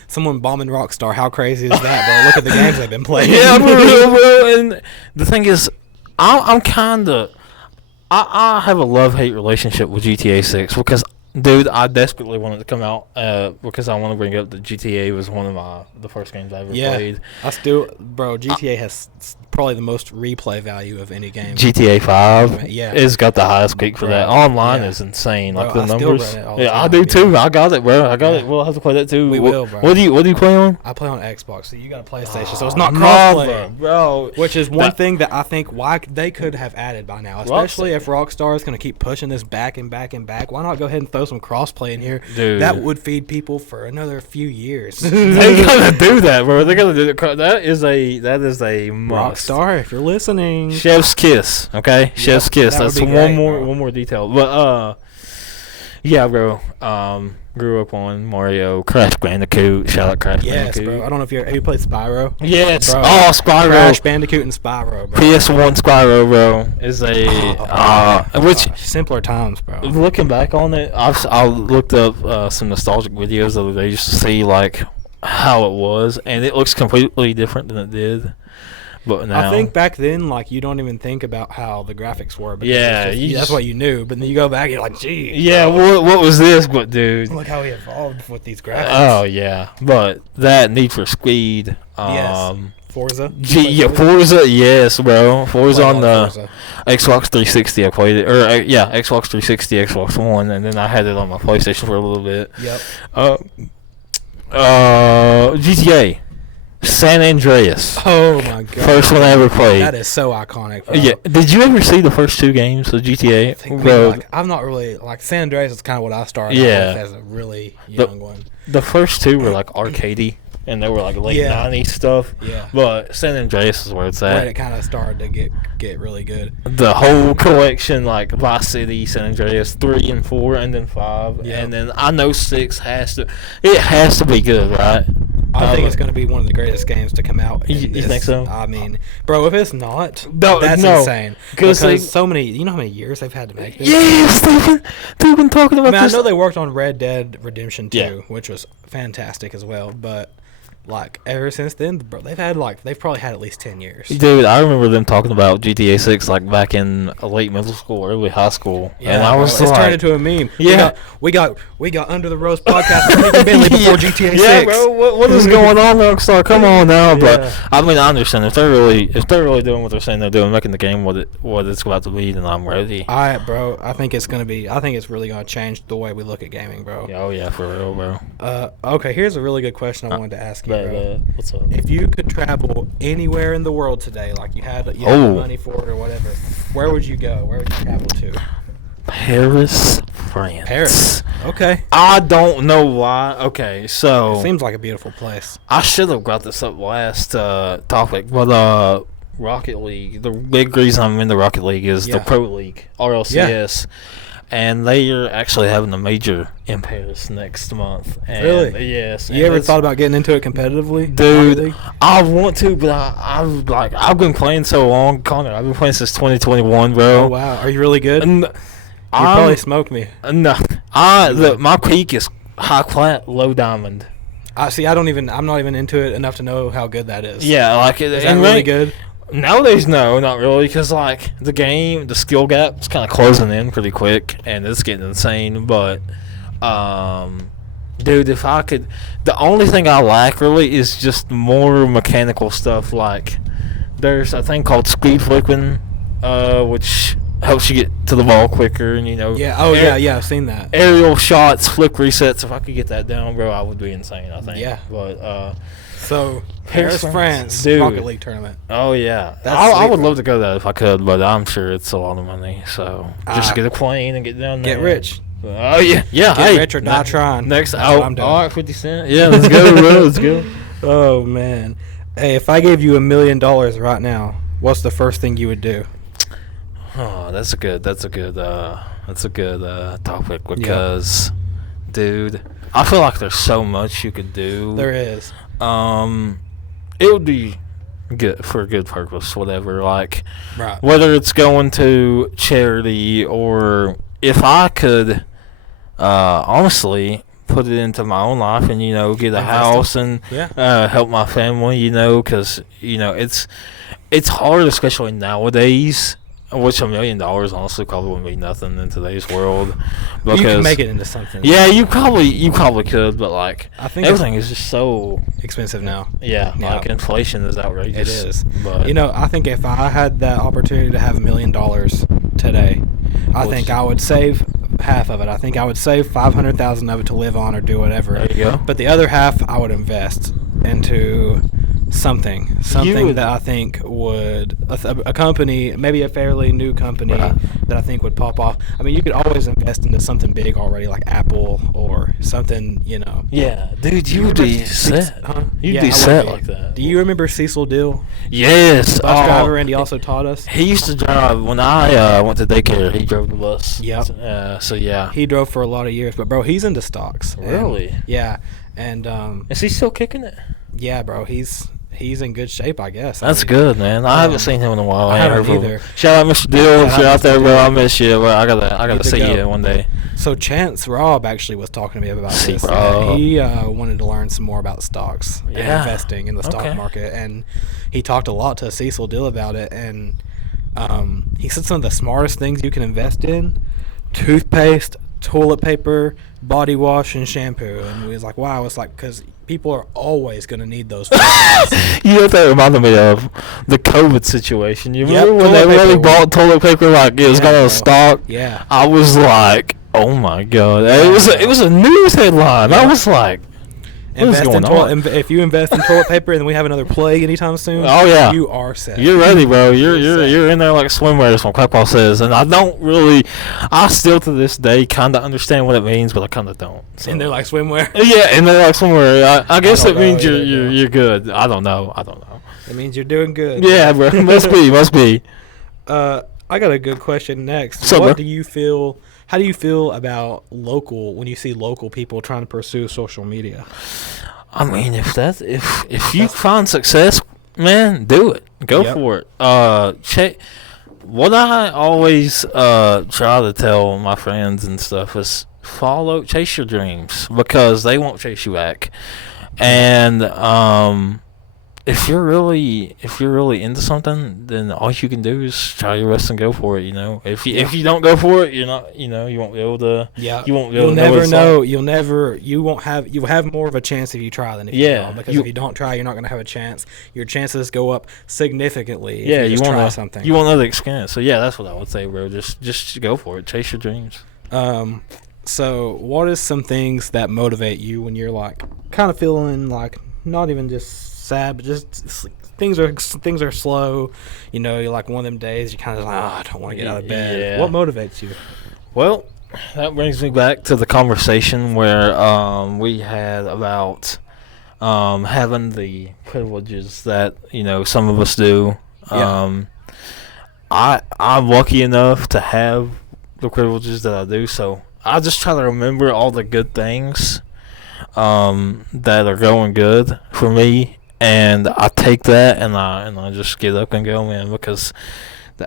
Someone bombing Rockstar, how crazy is that, bro? Look at the games they've been playing. yeah, for real, bro. And the thing is, I'm kind of, I have a love-hate relationship with GTA 6 because, dude, I desperately wanted to come out because I want to bring up that GTA was one of the first games I ever played. I still, bro, GTA has probably the most replay value of any game. GTA 5 Yeah. has got the highest peak for Bro, that. Online yeah. is insane. Bro, Like the I still numbers. run it all the Yeah, I time, do too. yeah. I got it, bro. I got Yeah. it. We'll have to play that too. We will, bro. What do you play on? I play on Xbox, so you got a PlayStation, so it's not Mother, crossplay. bro. Which is one That- thing that I think why they could have added by now, especially if Rockstar is going to keep pushing this back and back and back. Why not go ahead and throw some crossplay in here? Dude. That would feed people for another few years. They gotta do that, bro. They gotta do that. That is a must. Rockstar, if you're listening. Chef's kiss, okay? Chef's kiss. that would That's be one great, more bro. detail. But yeah, bro. Grew up on Mario, Crash Bandicoot. Shout out Crash Yes, Bandicoot. bro. I don't know if have you played Spyro. Yes. Bro. Oh, Spyro. Crash Bandicoot and Spyro, bro. PS1 Spyro, bro, is which Simpler times, bro. looking back on it, I looked up some nostalgic videos the other day just to see like how it was, and it looks completely different than it did. But now, I think back then, like, you don't even think about how the graphics were. Because Yeah, it's just- you that's just- what you knew. But then you go back, and you're like, gee. yeah, what was this? But dude, Look how he evolved with these graphics. oh yeah, but that Need for Speed, Yes. Forza. yeah, Forza, yes, bro, Forza on the Forza. Xbox 360. I played it, or Xbox 360, Xbox One, and then I had it on my PlayStation for a little bit. Yep. GTA, San Andreas, Oh my god. first one I ever played. That is so iconic. Bro. Yeah, did you ever see the first two games of GTA? I think Bro, I'm not really like San Andreas is kind of what I started Yeah. out with as a really young one. the first two were like arcadey, and they were like late Yeah. 90s stuff. Yeah. But San Andreas is where it's When at. it kind of started to get really good. The whole collection, like Vice City, San Andreas, 3 and 4, and then 5, Yeah. and then I know 6 has to be good, right? I think it's going to be one of the greatest games to come out. in You this. think so? I mean, bro, if it's not, No, that's no. insane. 'Cause Because they- so many, you know how many years they've had to make this? Yes, they've been talking I about mean, I this. know they worked on Red Dead Redemption 2, Yeah. which was fantastic as well, but like ever since then, bro, they've probably had at least 10 years. Dude, I remember them talking about GTA 6 like back in late middle school, early high school. Yeah, and I was it's like, turned into a meme. Yeah. We got Under the Rose podcast with Keigan Bentley before GTA 6. Yeah, bro, what is going on, Rockstar? Come on now. But Yeah. I mean, I understand if they're really doing what they're saying they're doing, making the game what it's about to be, then I'm ready. All right, bro. I think it's really gonna change the way we look at gaming, bro. Oh yeah, for real, bro. Okay, here's a really good question I wanted to ask you, bro. What's up? If you could travel anywhere in the world today, like you had money for it or whatever, where would you go? Where would you travel to? Paris, France. Paris. Okay. I don't know why. Okay, so It seems like a beautiful place. I should have brought this up last topic, but Rocket League. The big reason I'm in the Rocket League is the Pro League, RLCS. And they are actually having a major in Paris next month. And Really? Yes. You ever thought about getting into it competitively? Dude, I want to, but I've been playing so long, Connor. I've been playing since 2021, bro. Oh wow, are you really good? And You probably smoked me. No, my peak is high plat, low diamond. I'm not even into it enough to know how good that is. Yeah, like Is that really good? Nowadays, no, not really, because like the skill gap is kind of closing in pretty quick, and it's getting insane. But, dude, if I could, the only thing I lack really is just more mechanical stuff. Like, there's a thing called speed flipping, which helps you get to the ball quicker, and Yeah. Oh yeah. I've seen that. aerial shots, flick resets. If I could get that down, bro, I would be insane. I think. Yeah. But So Paris, France, dude. Rocket League tournament. oh yeah, That's I sweet, would bro. love to go there if I could, but I'm sure it's a lot of money. So just get a plane and get down there. Get rich. Oh yeah, yeah. Get rich or die trying. Next, That's what I'm doing. all right, 50 Cent. Yeah, let's go, bro. Let's go. Oh man. Hey, if I gave you $1 million right now, what's the first thing you would do? Oh, that's a good topic because, dude, I feel like there's so much you could do. There is. It would be good for a good purpose, whatever. Like, Right. whether it's going to charity or if I could, honestly, put it into my own life and get a Invest house and Yeah. help my family. Because it's hard, especially nowadays. Which $1 million honestly probably wouldn't be nothing in today's world. Because You can make it into something. Yeah, you probably could, but like I think everything is just so expensive now. Yeah. Like inflation is outrageous. It is. But I think if I had that opportunity to have $1 million today, I think I would save half of it. I think I would save 500,000 of it to live on or do whatever. There you go. But the other half I would invest into something would- that I think would a company, maybe a fairly new company Right. that I think would pop off. I mean, you could always invest into something big already, like Apple or something. Yeah, dude, you would be set. Huh? You'd Yeah, be I would set be. like that. Do you remember Cecil Dill, Yes. bus driver, and he also taught us? He used to drive when I went to daycare. He drove the bus. Yep. So yeah. He drove for a lot of years, but bro, he's into stocks. And- Really? yeah, and Is he still kicking it? yeah, bro, he's in good shape, I guess. That's good, man. I haven't seen him in a while. I ain't haven't heard from him. either. Shout out Mr. Dill. Shout If you're out out there, Mr. bro. Dill. I miss you. But I gotta Good to see go. you one day. So Chance Robb actually was talking to me about See, this. bro. And he wanted to learn some more about stocks and Yeah. investing in the stock Okay. market, and he talked a lot to Cecil Dill about it. And he said some of the smartest things you can invest in: toothpaste, toilet paper, body wash, and shampoo. And we was like, wow, it's like because people are always going to need those things. You know what that reminded me of? The COVID situation. You Yep, remember when toilet they really paper. bought toilet paper like it was Yeah, going bro. to stock? Yeah. I was like, oh my god. Yeah. It was a news headline. I was like, what is going on? If you invest in toilet paper and then we have another plague anytime soon, Oh, yeah. you are set. You're ready, bro. You're set. you're in there like swimwear, as my grandpa says, and I still to this day kind of understand what it means, but I kind of don't. So. And they're like swimwear. Yeah, and they're like swimwear. I guess don't it means know you're either, bro. you're good. I don't know. It means you're doing good. Yeah, bro. Must be. I got a good question next. So, what bro? do you feel? How do you feel about when you see local people trying to pursue social media? I mean, if you find success, man, do it. Go Yep. for it. What I always try to tell my friends and stuff is chase your dreams because they won't chase you back. And if you're really into something, then all you can do is try your best and go for it. If you don't go for it, you're not. You won't be able to. Yeah. You won't be You'll able to never know. like. You'll never. You'll have more of a chance if you try than if you don't. Because if you don't try, you're not going to have a chance. Your chances go up significantly. If you just try something. You won't know the experience. So yeah, that's what I would say, bro. Just go for it. Chase your dreams. So what is some things that motivate you when you're like kind of feeling like not even just sad, but just things are slow, you're like one of them days you kind of like, I don't want to get out of bed. Yeah. What motivates you? Well, that brings me back to the conversation where we had about having the privileges that some of us do. I'm lucky enough to have the privileges that I do, so I just try to remember all the good things that are going good for me. And I take that and I just get up and go, man, because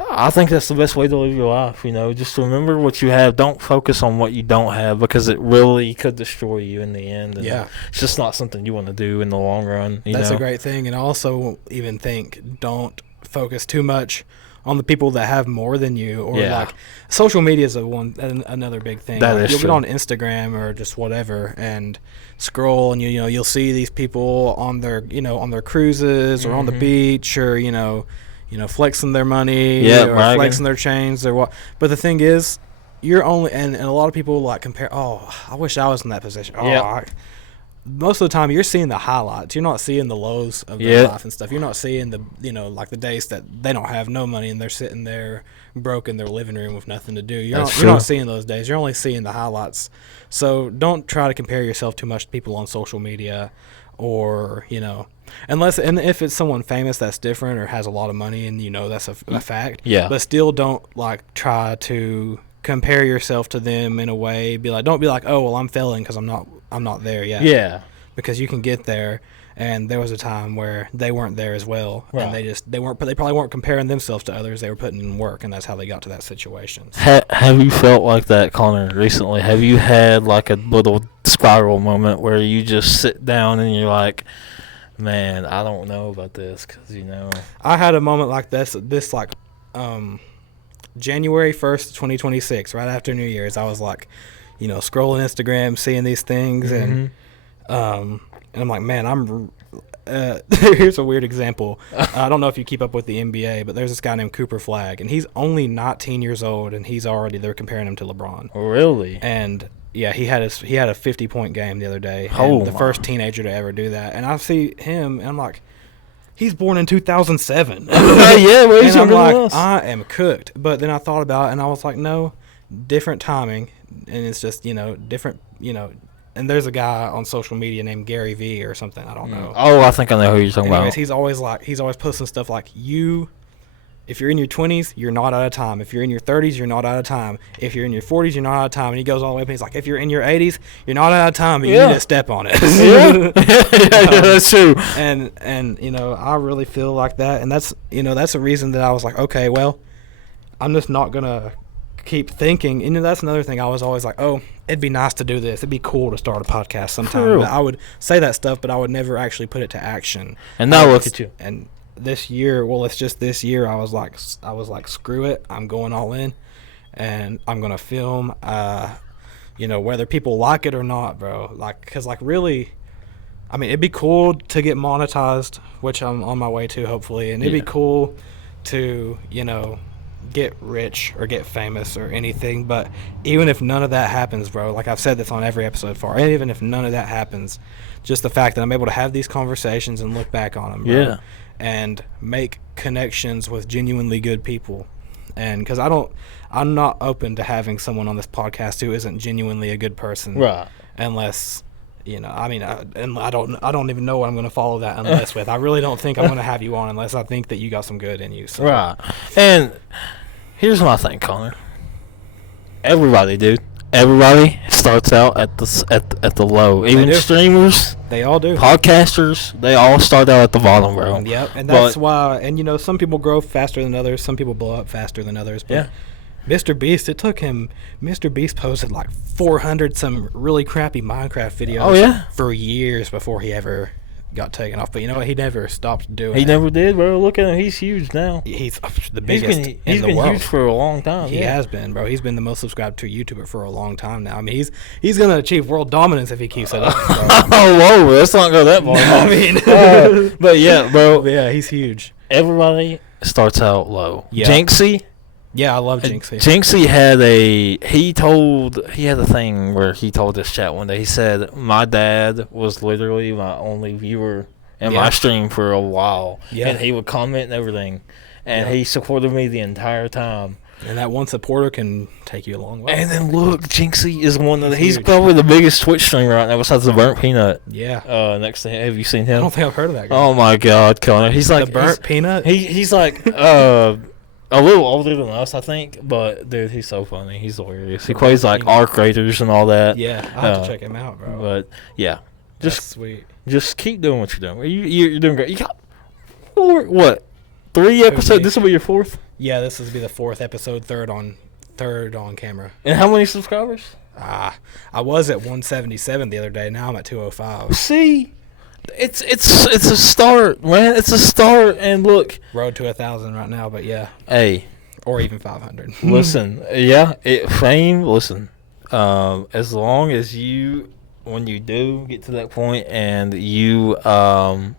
I think that's the best way to live your life, Just remember what you have. Don't focus on what you don't have, because it really could destroy you in the end. And it's just not something you want to do in the long run. That's a great thing. And I also even think don't focus too much on the people that have more than you, or like social media is another big thing. That is you'll true. get on Instagram or just whatever and scroll, and you'll see these people on their on their cruises or on the beach, or flexing their money, or bragging. flexing their chains, or what. But the thing is, you're only and a lot of people like compare. Oh, I wish I was in that position. Oh, most of the time you're seeing the highlights. You're not seeing the lows of their life and stuff. You're not seeing the like the days that they don't have no money and they're sitting there broke in their living room with nothing to do. You're not seeing those days. You're only seeing the highlights. So don't try to compare yourself too much to people on social media, or unless if it's someone famous, that's different, or has a lot of money and that's a fact. Yeah. But still don't try to compare yourself to them in a way. Don't be like, oh well, I'm failing because I'm not there yet. Yeah. Because you can get there, and there was a time where they weren't there as well, and they probably weren't comparing themselves to others. They were putting in work, and that's how they got to that situation. Have you felt like that, Connor, recently? Have you had like a little spiral moment where you just sit down and you're like, man, I don't know about this, because I had a moment like this January 1st, 2026, right after New Year's. I was like, scrolling Instagram, seeing these things, and I'm like, man, here's a weird example. I don't know if you keep up with the NBA, but there's this guy named Cooper Flagg, and he's only 19 years old, and they're comparing him to LeBron. Really? And yeah, he had a 50-point game the other day. Oh, the first teenager to ever do that. And I see him, and I'm like, he's born in 2007. Yeah, well, he's and I'm younger like, than us. I am cooked. But then I thought about it, and I was like, no, different timing, and it's just different. And there's a guy on social media named Gary V or something. I don't know. Oh, I think I know who you're talking Anyways, about. he's always posting stuff like, if you're in your 20s, you're not out of time. If you're in your 30s, you're not out of time. If you're in your 40s, you're not out of time. And he goes all the way up, and he's like, if you're in your 80s, you're not out of time, but you need to step on it. Yeah, that's true. And I really feel like that. And that's a reason that I was like, okay, well, I'm just not going to keep thinking. And that's another thing. I was always like, oh, it'd be nice to do this. It'd be cool to start a podcast sometime. But I would say that stuff, but I would never actually put it to action. And now look at you. And this year, it's just this year, I was like, screw it. I'm going all in, and I'm going to film, whether people like it or not, bro. Because really, I mean, it'd be cool to get monetized, which I'm on my way to, hopefully. And it'd be cool to, get rich or get famous or anything. But even if none of that happens, bro, like I've said this on every episode far, even if none of that happens, just the fact that I'm able to have these conversations and look back on them, bro. Yeah. And make connections with genuinely good people. And because I'm not open to having someone on this podcast who isn't genuinely a good person. Right. Unless, and I don't even know what I'm going to follow that unless with. I really don't think I'm going to have you on unless I think that you got some good in you. So. Right. And here's my thing, Connor. Everybody, dude. Everybody starts out at the low. Even streamers, they all do. Podcasters, they all start out at the bottom, bro. Yep, and that's why. And some people grow faster than others. Some people blow up faster than others. But Mr. Beast, it took him. Mr. Beast posted like 400 some really crappy Minecraft videos. Oh, yeah? For years before he ever got taken off. But you know what? He never stopped doing it. He never did, bro. Look at him. He's huge now. He's the biggest He's in the been world. huge for a long time. He has been, bro. He's been the most subscribed to YouTuber for a long time now. I mean, he's gonna achieve world dominance if he keeps it up. Oh, whoa, let's not go that far. I mean, but yeah, bro. yeah, he's huge. Everybody starts out low. Yeah. Jinxie. Yeah, I love Jinxie. Jinxie had a thing where he told this chat one day. He said, "My dad was literally my only viewer in my stream for a while, and he would comment and everything, and he supported me the entire time." And that one supporter can take you a long way. And then look, Jinxie is one of he's probably the biggest Twitch streamer right now besides the Burnt Peanut. Yeah. Next to him, have you seen him? I don't think I've heard of that guy. Oh my God, Connor. He's like the Burnt Peanut. He's like a little older than us, I think, but dude, he's so funny. He's hilarious. He plays like Arc Raiders and all that. Yeah, I have to check him out, bro. But yeah, That's sweet. Just keep doing what you're doing. You're doing great. You got 3 episodes. This will be your 4th. Yeah, this will be the 4th episode, third on camera. And how many subscribers? I was at 177 the other day. Now I'm at 205. See, it's a start, man. It's a start, and look, road to 1,000 right now. But yeah, hey, or even 500. Listen, fame. Listen, as long as when you do get to that point, and you have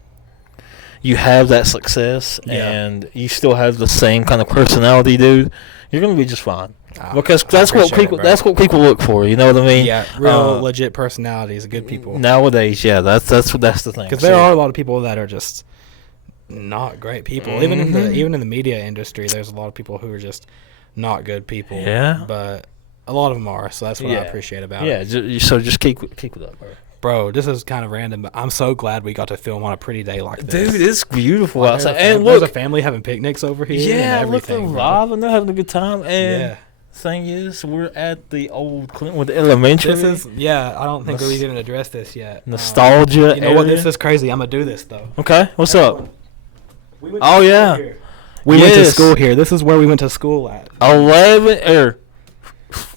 that success, and you still have the same kind of personality, dude, you're gonna be just fine. Because that's what people look for. You know what I mean? Yeah, real legit personalities, good people. Nowadays, yeah, that's the thing. Because there are a lot of people that are just not great people. Mm-hmm. Even in the media industry, there's a lot of people who are just not good people. Yeah. But a lot of them are, so that's what I appreciate about it. Yeah, so just keep it up, bro. Bro, this is kind of random, but I'm so glad we got to film on a pretty day like this. Dude, it's beautiful outside. And look, there's a family having picnics over here. Yeah, and look, they're live and they're having a good time. And thing is, we're at the old Clintwood Elementary. I don't think we've even addressed this yet. Nostalgia. You know what? This is crazy. I'm gonna do this though. Okay, what's up? We went to school here. This is where we went to school at.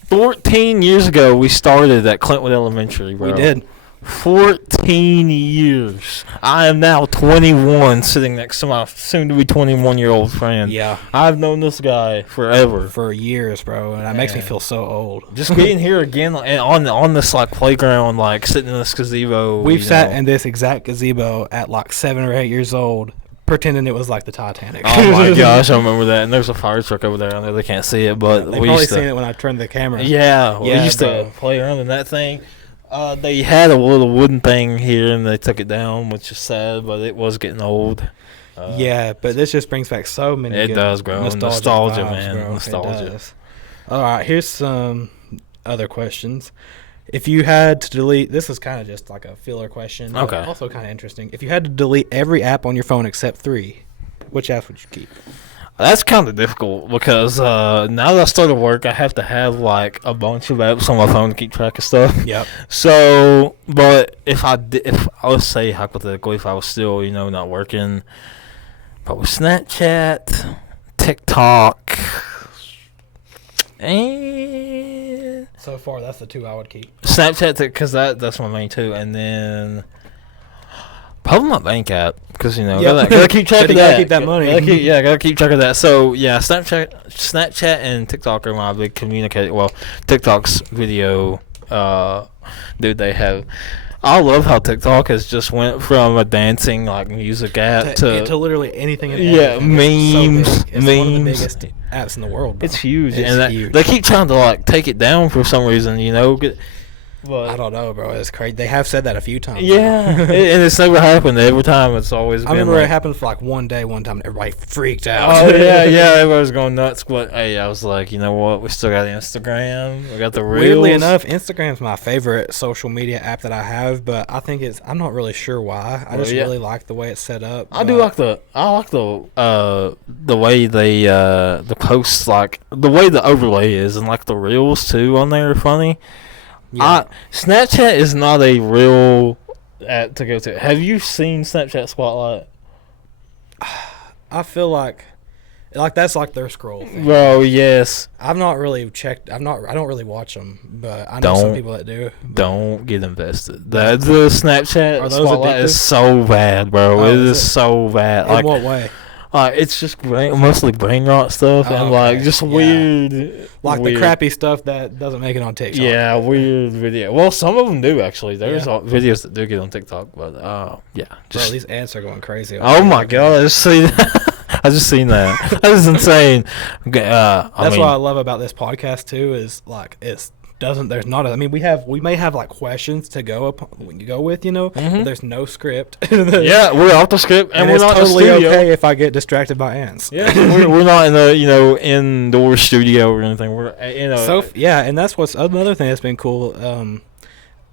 14 years ago, we started at Clintwood Elementary, bro. We did. 14 years. I am now 21, sitting next to my soon-to-be 21-year-old friend. Yeah. I've known this guy forever. For years, bro, and that makes me feel so old. Just being here again on this, like, playground, like, sitting in this gazebo. We've sat in this exact gazebo at, like, 7 or 8 years old, pretending it was like the Titanic. Oh, my gosh, I remember that. And there's a fire truck over there. I know they can't see it, but they've probably seen it when I turned the camera. Yeah, we used to play around in that thing. They had a little wooden thing here, and they took it down, which is sad, but it was getting old. But this just brings back so many It does, bro. Nostalgia, vibes, man. Bro. Nostalgia. All right, here's some other questions. If you had to delete, this is kind of just like a filler question. Okay. Also kind of interesting. If you had to delete every app on your phone except 3, which apps would you keep? That's kind of difficult because now that I started work, I have to have like a bunch of apps on my phone to keep track of stuff. Yep. So, but if let's say hypothetically, if I was still, not working, probably Snapchat, TikTok, and so far that's the 2 I would keep. Snapchat, because that's my main 2, and then probably my bank app, because gotta keep track of that. Gotta keep that money. Gotta keep track of that. So yeah, Snapchat, and TikTok are my big communicator. Well, TikTok's video, dude, they have. I love how TikTok has just went from a dancing like music app to literally anything. Memes. It's one of the biggest apps in the world. Bro. It's huge, huge. They keep trying to like take it down for some reason. But I don't know, bro. It's crazy. They have said that a few times. Yeah, and it's never happened. Every time it's always been. I remember it happened for like one day, one time, and everybody freaked out. Oh yeah, everybody was going nuts. But hey, I was like, you know what? We still got Instagram. We got the Reels. Weirdly enough, Instagram's my favorite social media app that I have, but I think I'm not really sure why. I just really like the way it's set up. I like the way they the posts, like the way the overlay is, and like the Reels too on there are funny. Yeah. Snapchat is not a real app to go to. Have you seen Snapchat Spotlight? I feel like Like that's like their scroll thing. Bro, yes. I've not really checked. I don't really watch them, but I know some people that do. Don't get invested. The Snapchat Are those spotlight addictive? is so bad, bro. It is so bad. In what way? It's just mostly brain rot stuff and like just weird, like the crappy stuff that doesn't make it on TikTok. Yeah, weird video. Well, some of them do actually. There's videos that do get on TikTok, but yeah. Bro, these ants are going crazy. Oh my god! I just seen that. I just seen that. That is insane. That's what I love about this podcast too. Is like there's not I mean we may have like questions to go with, you know, but there's no script. Yeah, we're off the script and we're it's not totally in the studio. okay if I get distracted by ants. Yeah, we're not in the indoor studio or anything. We're and that's what's another thing that's been cool.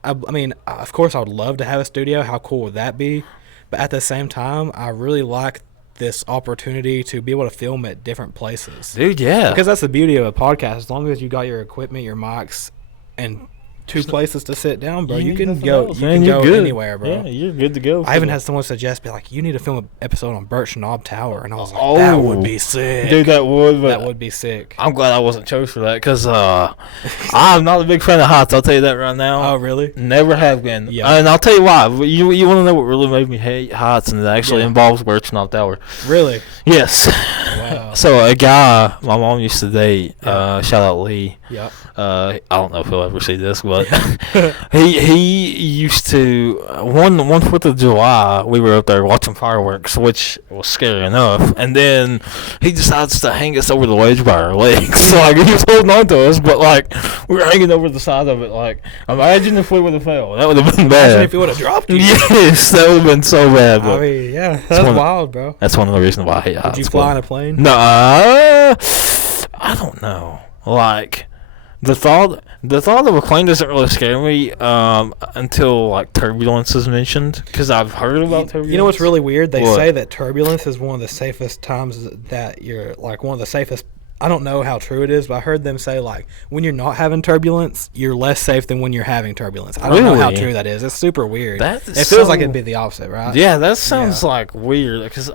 I mean, of course I would love to have a studio. How cool would that be? But at the same time, I really like this opportunity to be able to film at different places. Dude, yeah. Because that's the beauty of a podcast. As long as you got your equipment, your mics, and 2 places to sit down, bro, you can go anywhere, bro. Yeah, you're good to go. I even had someone suggest, be like, you need to film an episode on Birch Knob Tower. And I was like, that would be sick. Dude, that would be sick. I'm glad I wasn't chose for that because I'm not a big fan of heights. I'll tell you that right now. Oh, really? Never have been. Yeah. And I'll tell you why. You want to know what really made me hate heights, and it actually involves Birch Knob Tower. Really? Yes. Wow. So a guy my mom used to date, shout out Lee. Yep. I don't know if he'll ever see this, but he used to one 4th of July we were up there watching fireworks, which was scary enough, and then he decides to hang us over the ledge by our legs. So like he was holding on to us, but like we were hanging over the side of it. Like imagine if we would have fell, that would have been bad. Imagine if he would have dropped you. Yes, that would have been so bad. But I mean, yeah, that's wild, bro. That's one of the reasons why I hate heights. Did you fly in a plane? No, I don't know. Like. The thought of a plane doesn't really scare me until like turbulence is mentioned, because I've heard about turbulence. You know what's really weird? They say that turbulence is one of the safest times that you're like one of the safest. I don't know how true it is, but I heard them say like when you're not having turbulence, you're less safe than when you're having turbulence. I don't know how true that is. It's super weird. It feels like it'd be the opposite, right? Yeah, that sounds like weird, because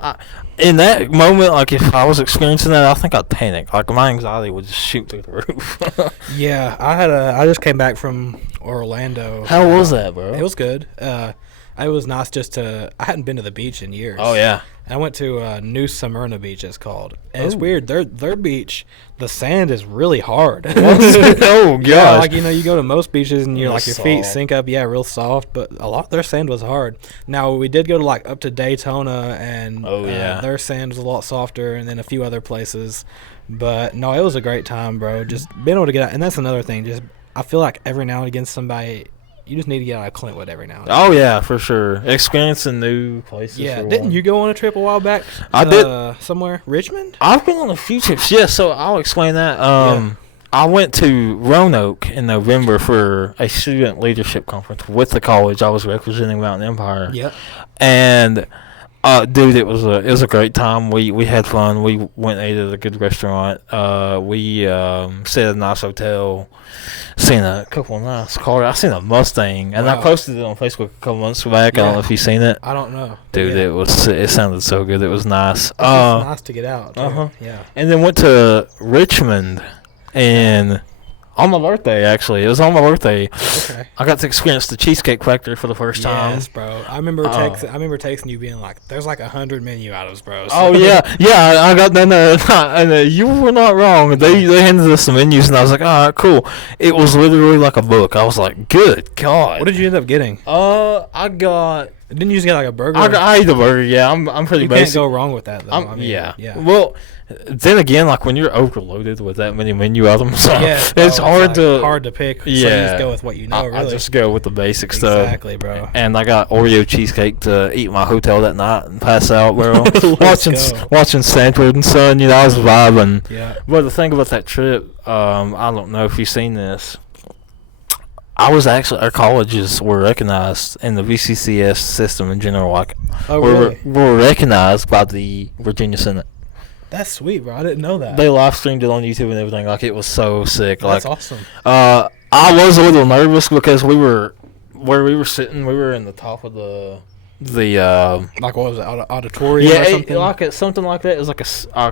in that moment, like if I was experiencing that, I think I'd panic. Like my anxiety would just shoot through the roof. Yeah, I just came back from Orlando. How was that, bro? It was good. It was nice I hadn't been to the beach in years. Oh yeah. And I went to New Smyrna Beach, it's called. And it's weird. Their beach, the sand is really hard. Oh gosh. Yeah, like you go to most beaches and your soft. feet sink up, real soft, but a lot of their sand was hard. Now we did go to like up to Daytona, and their sand was a lot softer, and then a few other places. But no, it was a great time, bro. Just being able to get out, and that's another thing. Just I feel like every now and again somebody. You just need to get out of Clintwood every now and then. Oh, yeah, for sure. Experiencing new places. Yeah, didn't you go on a trip a while back? I did. Somewhere? Richmond? I've been on a few trips, yeah, so I'll explain that. I went to Roanoke in November for a student leadership conference with the college. I was representing Mountain Empire. Yep. And, dude, it was a great time. We had fun. We went and ate at a good restaurant. We stayed at a nice hotel. Seen a couple of nice cars. I seen a Mustang, and I posted it on Facebook a couple months back. I don't know if you've seen it. I don't know, dude. It sounded so good. It was nice. It's nice to get out. Yeah. And then went to Richmond, and on my birthday, actually, it was on my birthday. Okay. I got to experience the Cheesecake Factory for the first time. Yes, bro. I remember texting you, being like, "There's like 100 menu items, bro." So. Oh yeah. I got done there, and you were not wrong. They handed us some menus, and I was like, "All right, cool." It was literally like a book. I was like, "Good God." What did you end up getting? I got. Didn't you just get like a burger? I ate a burger. Yeah, I'm pretty basic. You can't go wrong with that, though. Yeah. Well, then again, like when you're overloaded with that many menu items, it's hard to pick. Yeah. So you just go with what you know. Really, I just go with the basic stuff. Exactly, bro. And I got Oreo cheesecake to eat in my hotel that night and pass out, bro. watching Sanford and Son. I was vibing. Yeah. But the thing about that trip, I don't know if you've seen this. Our colleges were recognized in the VCCS system in general. Like, really? Were recognized by the Virginia Senate. That's sweet, bro. I didn't know that. They live streamed it on YouTube and everything. Like, it was so sick. That's awesome. I was a little nervous because where we were sitting, we were in the top of the Like, what was it, auditorium or something? Something like that. It was like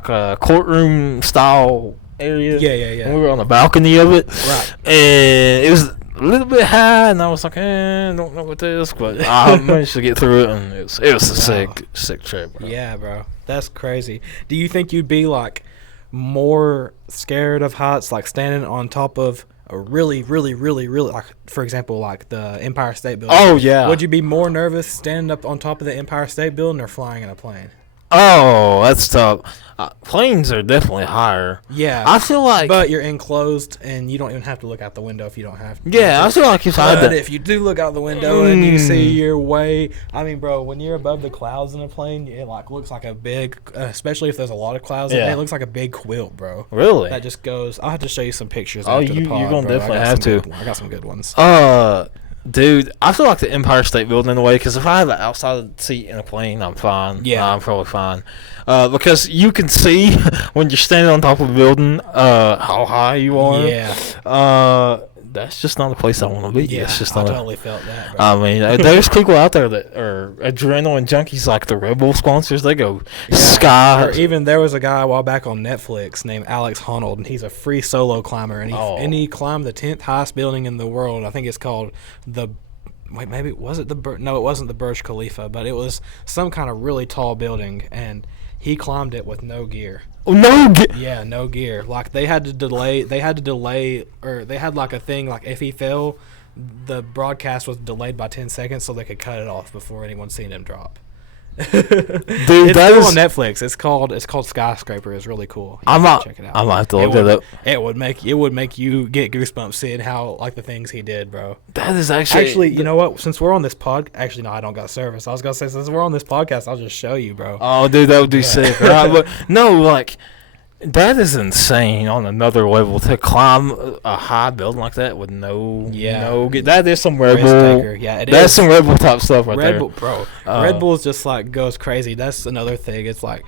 a courtroom style area. Yeah. And we were on the balcony of it. Right. And it was a little bit high, and I was like, I don't know what this, but I managed to get through it, and it was a sick trip, bro. Yeah, bro. That's crazy. Do you think you'd be, like, more scared of heights, like standing on top of a really, like, for example, like the Empire State Building? Oh, yeah. Would you be more nervous standing up on top of the Empire State Building or flying in a plane? Oh, that's tough. Planes are definitely higher. Yeah. I feel like... But you're enclosed, and you don't even have to look out the window if you don't have to. Yeah, I feel like if you do look out the window and you see your way... I mean, bro, when you're above the clouds in a plane, it, like, looks like a big... especially if there's a lot of clouds in it, it looks like a big quilt, bro. Really? That just goes... I'll have to show you some pictures after the pod, you're going to definitely have to. I got some good ones. Dude, I feel like the Empire State Building in a way, because if I have an outside seat in a plane, I'm fine. Yeah. I'm probably fine. Because you can see when you're standing on top of a building how high you are. Yeah. That's just not a place I want to be. Yeah, it's just I not totally felt that, bro. I mean, there's people out there that are adrenaline junkies, like the Red Bull sponsors. They go sky. Or even there was a guy a while back on Netflix named Alex Honnold, and he's a free solo climber, and he climbed the 10th highest building in the world. I think it's called it wasn't the Burj Khalifa, but it was some kind of really tall building, and he climbed it with no gear. No gear? Yeah, no gear. Like, they had like a thing, like, if he fell, the broadcast was delayed by 10 seconds so they could cut it off before anyone seen him drop. Dude, it's still on Netflix. It's called Skyscraper. It's really cool. Check it out. I might have to look that up. It would make you get goosebumps seeing how, like, the things he did, bro. That is actually you know what? Since we're on this actually no, I don't got service. I was gonna say, since we're on this podcast, I'll just show you, bro. Oh, dude, that would be sick. Right? But no, like, that is insane on another level to climb a high building like that with that is some Red Bull. Yeah, that's some Red Bull top stuff right there. Red Bull, bro. Red Bull's just, like, goes crazy. That's another thing. It's like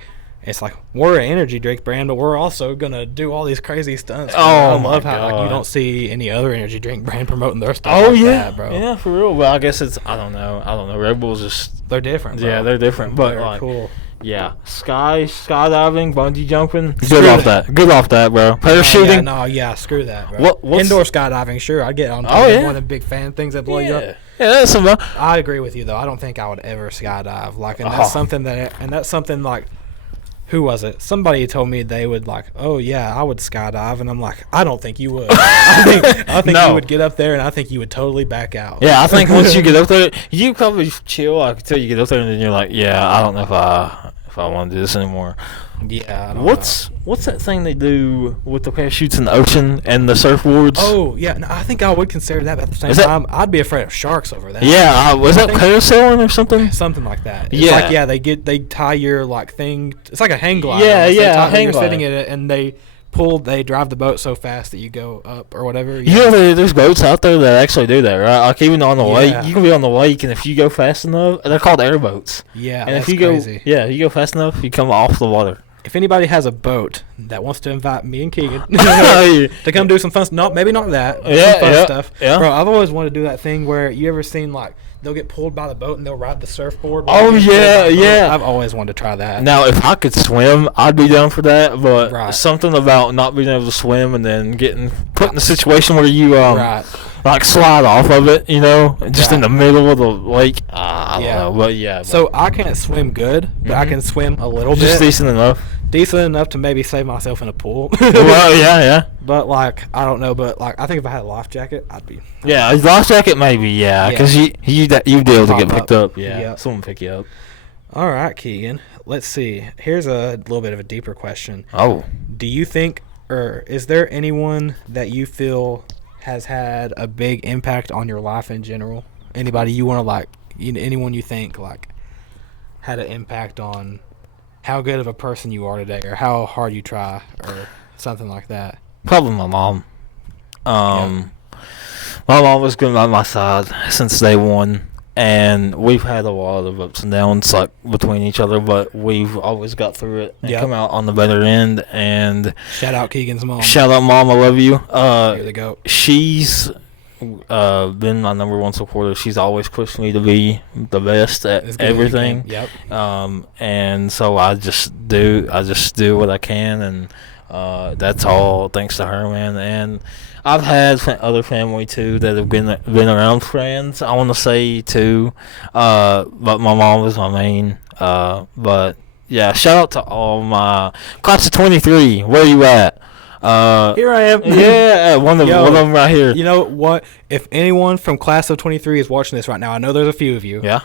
we're an energy drink brand, but we're also gonna do all these crazy stunts. I love how, like, you don't see any other energy drink brand promoting their stuff that, bro. Yeah, for real. Well, I guess it's I don't know. Red Bull's just they're different, bro. Yeah, they're different, but they're like, cool. Yeah, skydiving, bungee jumping. Good off that, bro. Parachuting. Screw that, bro. Indoor skydiving, sure, I'd get on top of one of the big fan things that blow you up. Yeah, that's something. I agree with you though. I don't think I would ever skydive. Like, and that's something like, who was it? Somebody told me they would, like, oh yeah, I would skydive, and I'm like, I don't think you would. I think you would get up there, and I think you would totally back out. Yeah, I think once you get up there, you probably chill until you get up there, and then you're like, yeah, I don't know if I want to do this anymore. Yeah. I don't What's that thing they do with the parachutes in the ocean and the surfboards? Oh yeah, no, I think I would consider that, but at the same time, I'd be afraid of sharks over that. Yeah, was that parasailing or something? Something like that. It's they tie your, like, thing. It's like a hang glider. You're sitting in it, and they drive the boat so fast that you go up or whatever. Yeah, there's boats out there that actually do that, right? Like, even on the lake, you can be on the lake, and if you go fast enough, they're called airboats. Yeah, and that's crazy. You go fast enough, you come off the water. If anybody has a boat that wants to invite me and Keigan to come do some fun stuff, maybe not that, fun stuff. Yeah. Bro, I've always wanted to do that thing where you ever seen, like, they'll get pulled by the boat and they'll ride the surfboard. Oh, yeah. I've always wanted to try that. Now, if I could swim, I'd be down for that, but something about not being able to swim and then getting put in a situation where you like, slide off of it, just in the middle of the lake. I don't know, but yeah. So I can't swim good, but I can swim a little bit. Just decent enough. Decent enough to maybe save myself in a pool. Well, yeah. But, like, I don't know, but, like, I think if I had a life jacket, I'd be... Yeah, a life jacket maybe, because you'd be able to get picked up. Yeah, someone pick you up. All right, Keigan. Let's see. Here's a little bit of a deeper question. Oh. Do you think, or is there anyone that you feel has had a big impact on your life in general? Anybody you want to, like, anyone you think, like, had an impact on how good of a person you are today, or how hard you try, or something like that? Probably my mom. My mom was good by my side since day one, and we've had a lot of ups and downs, like, between each other, but we've always got through it and come out on the better end. And shout out Keigan's mom. Shout out, Mom, I love you. Here they go. She's been my number one supporter. She's always pushed me to be the best at everything. Yep. And so I just do what I can, and that's all thanks to her, man. And I've had other family too that have been around friends. I want to say too, but my mom was my main. But yeah, shout out to all my class of 23. Where you at? Here I am. Yeah, one of them right here. You know what? If anyone from class of 23 is watching this right now, I know there's a few of you. Yeah.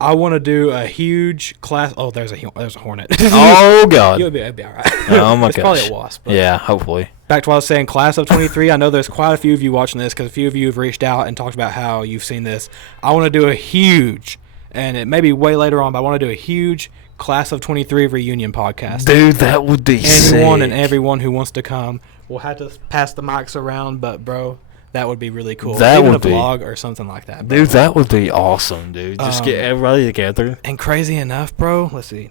I want to do a huge class. Oh, there's a hornet. Oh God. It'd be all right. Oh my it's gosh. probably a wasp. Yeah, hopefully. Back to what I was saying, class of 23. I know there's quite a few of you watching this because a few of you have reached out and talked about how you've seen this. I want to do a huge, and it may be way later on, but I want to do a huge class of 23 reunion podcast. Dude, that would be Anyone sick. and everyone who wants to come. We'll have to pass the mics around, but bro, that would be really cool. That Even would a be. vlog or something like that. Bro. Dude, that would be awesome, dude. Just get everybody together. And crazy enough, bro, let's see.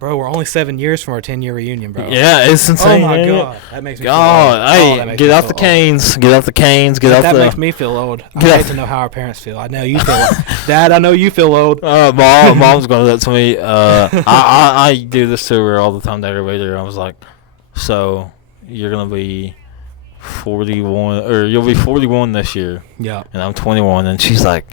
Bro, we're only 7 years from our 10-year reunion, bro. Yeah, it's insane. Oh my man. God, that makes me feel old. Hey, get off the canes. Get off the canes. Get off the. That makes me feel old. I hate to know how our parents feel. I know you feel old. Dad, I know you feel old. Mom's gonna do that to me. I do this to her all the time. To everybody there, I was like, so you're gonna be 41, or you'll be 41 this year. Yeah. And I'm 21, and she's like,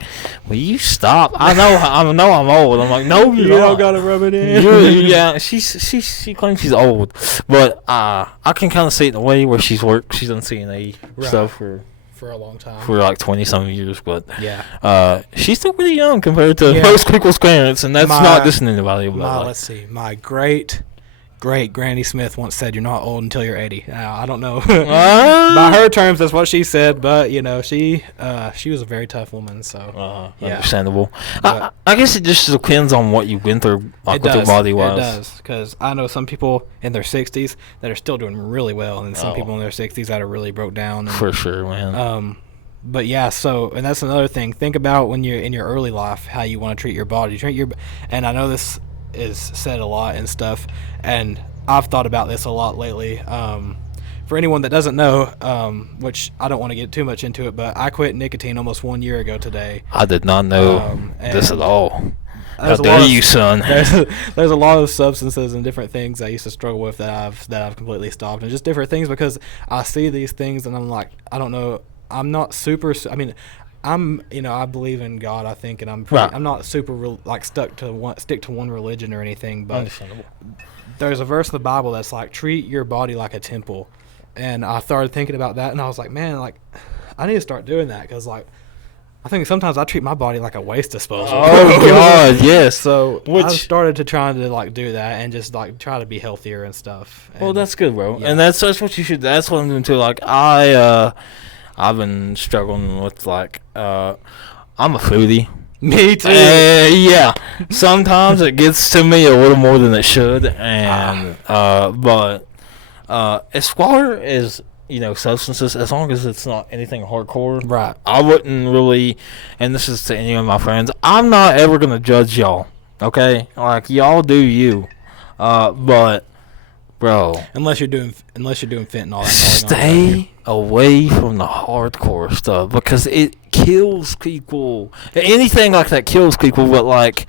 "Will you stop?" I know I'm old. I'm like, "No, You you're not." don't gotta rub it in. Yeah, she claims she's old, but I can kind of see it in a way where she's done CNA stuff for a long time. For like 20-some years, but yeah, she's still pretty young compared to most people's parents, and that's not dissing anybody. Let's see, my great Granny Smith once said, "You're not old until you're 80." Now, I don't know. By her terms, that's what she said, but you know, she was a very tough woman, so understandable. I guess it just depends on what you've been through, like with your body wise. It does, because I know some people in their 60s that are still doing really well, and some people in their 60s that are really broke down. And, for sure, man. But yeah, so, and that's another thing. Think about when you're in your early life, how you want to treat your body. And I know this is said a lot and stuff, and I've thought about this a lot lately. For anyone that doesn't know, which I don't want to get too much into it, but I quit nicotine almost 1 year ago today. I did not know this at all. How dare you, son? There's a lot of substances and different things I used to struggle with that I've completely stopped, and just different things because I see these things and I'm like, I don't know. I'm not super. I mean, I believe in God, I think, and I'm not super stick to one religion or anything. But there's a verse in the Bible that's like, treat your body like a temple, and I started thinking about that, and I was like, man, like, I need to start doing that because like, I think sometimes I treat my body like a waste disposal. Oh God, yes. So I started to trying to like do that and just like try to be healthier and stuff. Well, that's good, bro. Yeah. And that's what you should. That's what I'm doing too. Like I've been struggling with like I'm a foodie. Me too. Yeah. Sometimes it gets to me a little more than it should, and but as far as substances, as long as it's not anything hardcore, right? I wouldn't really, and this is to any of my friends, I'm not ever gonna judge y'all. Okay, like y'all do you, but bro, unless you're doing fentanyl, stay away from the hardcore stuff because it kills people. Anything like that kills people, but like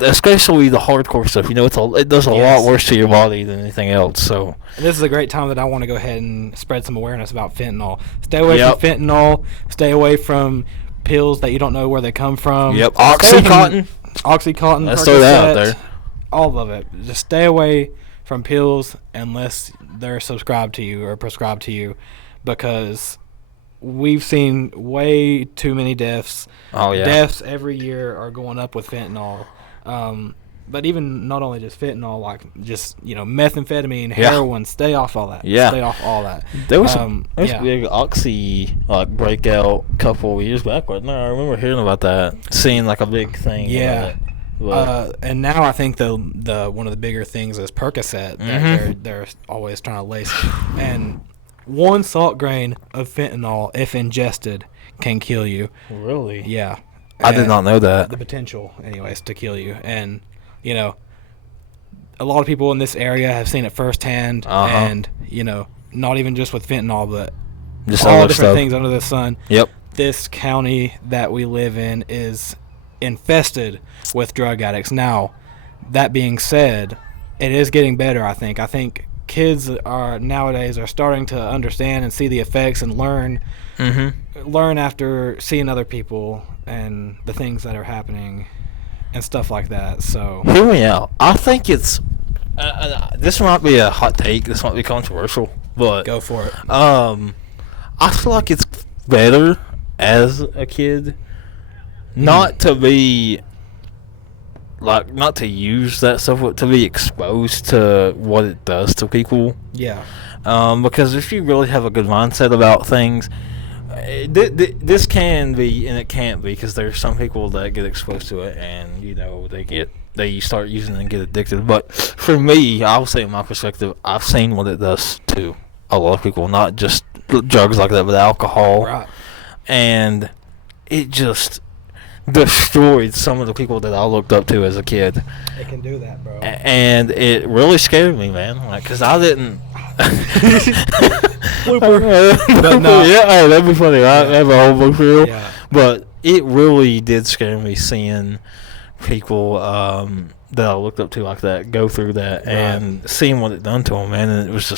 especially the hardcore stuff, it does a lot worse to your body than anything else. So this is a great time that I want to go ahead and spread some awareness about fentanyl. Stay away from fentanyl. Stay away from pills that you don't know where they come from. Yep. Oxycontin. Let's throw that out there. All of it. Just stay away from pills unless they're subscribed to you or prescribed to you, because we've seen way too many deaths. Oh yeah. Deaths every year are going up with fentanyl. But even not only just fentanyl, like just methamphetamine, heroin. Stay off all that. Yeah. Stay off all that. There was a big oxy breakout a couple of years back. Right now, I remember hearing about that, seeing like a big thing. Yeah. And now I think the one of the bigger things is Percocet. That they're always trying to lace, and one salt grain of fentanyl, if ingested, can kill you. Really? Yeah. I did not know that. The potential, anyways, to kill you. And, a lot of people in this area have seen it firsthand. And, not even just with fentanyl, but Just all other different stuff. things under the sun. Yep. This county that we live in is infested with drug addicts. Now, that being said, it is getting better, I think. I think kids nowadays are starting to understand and see the effects and learn after seeing other people and the things that are happening and stuff like that. So hear me out. I think it's this might be a hot take. This might be controversial, but go for it. I feel like it's better as a kid not to be like, not to use that stuff, but to be exposed to what it does to people. Yeah. Because if you really have a good mindset about things, this can be and it can't be, because there's some people that get exposed to it and they start using it and get addicted. But for me, I'll say in my perspective, I've seen what it does to a lot of people, not just drugs like that, but alcohol. Right. And it just destroyed some of the people that I looked up to as a kid. It can do that, bro. And it really scared me, man. Like, cause I didn't. But no. Yeah, hey, that'd be funny. I have a whole book reel. Yeah. But it really did scare me seeing people that I looked up to like that go through that, and seeing what it done to them, man. And it was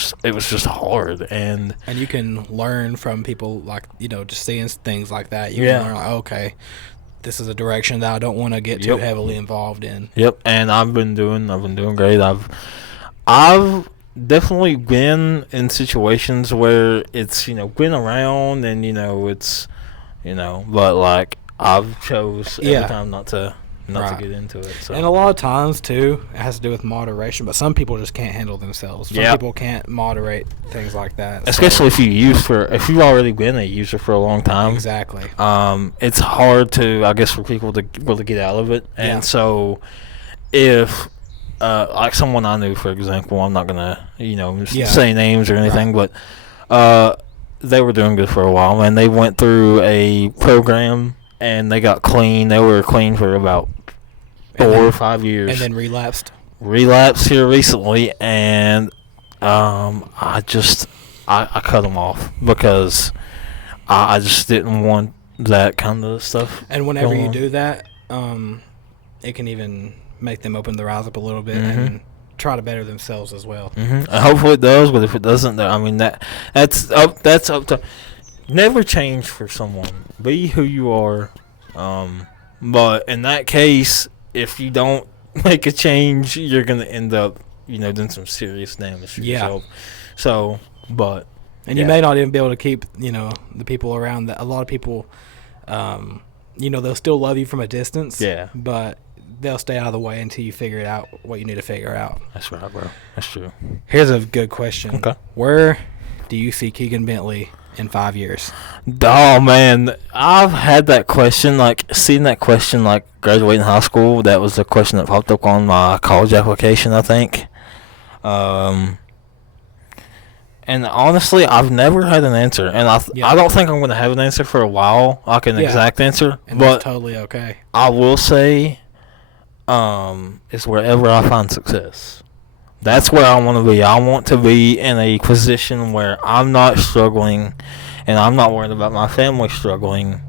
just hard. And you can learn from people, like, just seeing things like that. You can learn, like, okay, this is a direction that I don't want to get too heavily involved in. Yep. And I've been doing great. I've definitely been in situations where it's been around, and it's but like I've chose every time not to get into it. So. And a lot of times too, it has to do with moderation. But some people just can't handle themselves. Some people can't moderate things like that. Especially if you've already been a user for a long time. Exactly. It's hard to, I guess, for people to really get out of it. And so, if like someone I knew, for example, I'm not gonna say names or anything, but they were doing good for a while, and they went through a program and they got clean. They were clean for about 4 or 5 years, and then relapsed here recently, and I cut them off because I just didn't want that kind of stuff. And whenever you do that, it can even make them open their eyes up a little bit and try to better themselves as well. And hopefully it does, but if it doesn't, I mean, that's up to. Never change for someone. Be who you are. But in that case, if you don't make a change, you're gonna end up, doing some serious damage to yourself. So, but you may not even be able to keep, the people around. That a lot of people, they'll still love you from a distance. Yeah. But they'll stay out of the way until you figure it out what you need to figure out. That's right, bro. That's true. Here's a good question. Okay. Where do you see Keigan Bentley in 5 years? Oh, man. I've had that question, seen that question, graduating high school. That was the question that popped up on my college application, I think. And honestly, I've never had an answer. And I don't think I'm going to have an answer for a while, like an exact answer. And but that's totally okay. I will say, it's wherever I find success. That's where I want to be. I want to be in a position where I'm not struggling, and I'm not worried about my family struggling,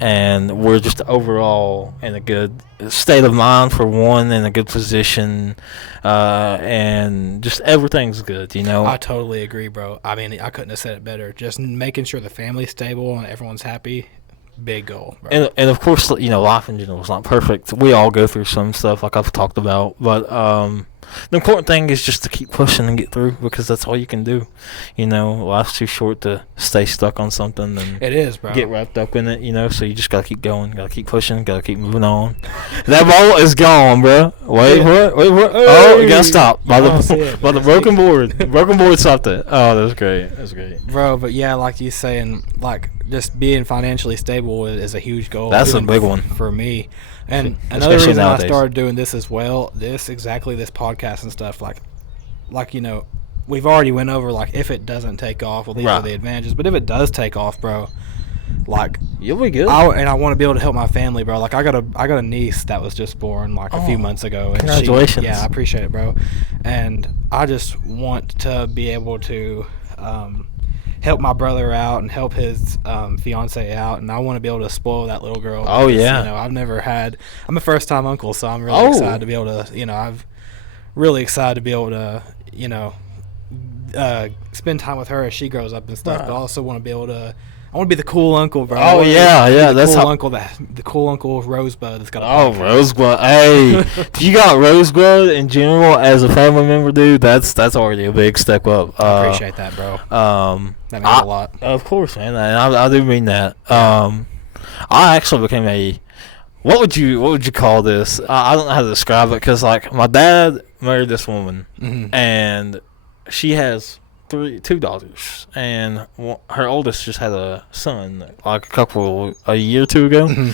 and we're just overall in a good state of mind, for one, in a good position, and just everything's good, I totally agree, bro. I mean, I couldn't have said it better. Just making sure the family's stable and everyone's happy. Big goal, bro. And of course, life in general is not perfect. We all go through some stuff, like I've talked about, but the important thing is just to keep pushing and get through, because that's all you can do. Life's too short to stay stuck on something and it is, bro. Get wrapped up in it, so you just gotta keep going, gotta keep pushing, gotta keep moving on. That ball is gone, bro. Wait, what? Hey, oh, you gotta stop by the broken board. Broken board stopped it. Oh, that's great. That's great, bro. But yeah, like you saying, just being financially stable is a huge goal. That's a big one for me. And another reason nowadays I started doing this as well, this podcast and stuff, we've already went over, if it doesn't take off, well, these are the advantages. But if it does take off, bro, you'll be good. I want to be able to help my family, bro. I got a niece that was just born a few months ago. And congratulations. I appreciate it, bro. And I just want to be able to help my brother out and help his fiance out, and I want to be able to spoil that little girl. Oh, because, yeah. You know, I'm a first time uncle, so I'm really excited to be able to. You know, I've really excited to be able to. You know, spend time with her as she grows up and stuff. Right. But I also want to be able to. I want to be the cool uncle, bro. Oh yeah, that's the cool uncle Rosebud that's got. Rosebud. Hey, if you got Rosebud in general as a family member, dude, that's already a big step up. I appreciate that, bro. That means a lot. Of course, man. I do mean that. I actually became a. What would you call this? I don't know how to describe it because like my dad married this woman, and she has two daughters, and her oldest just had a son like a year or two ago.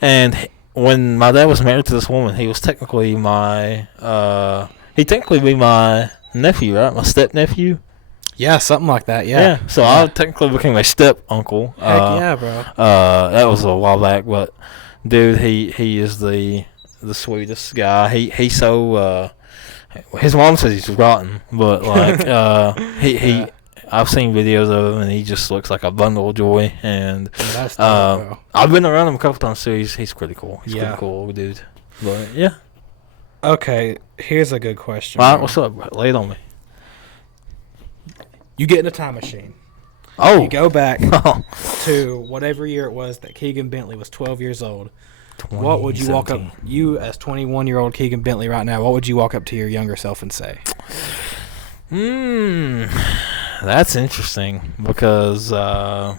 And when my dad was married to this woman, he was technically my be my nephew, right? My step nephew. Yeah, something like that. Yeah. So I technically became a step uncle. Heck yeah, bro. That was a while back, but dude, he is the sweetest guy. He's so. His mom says he's rotten, but like I've seen videos of him and he just looks like a bundle of joy. And that's bro. I've been around him a couple times too. He's pretty cool. He's pretty cool, dude. But yeah. Okay, here's a good question. All right, what's up, bro? Lay it on me. You get in a time machine. Oh. You go back to whatever year it was that Keigan Bentley was 12 years old. What would you walk up, you as 21-year-old Keigan Bentley right now, what would you walk up to your younger self and say? That's interesting because, oh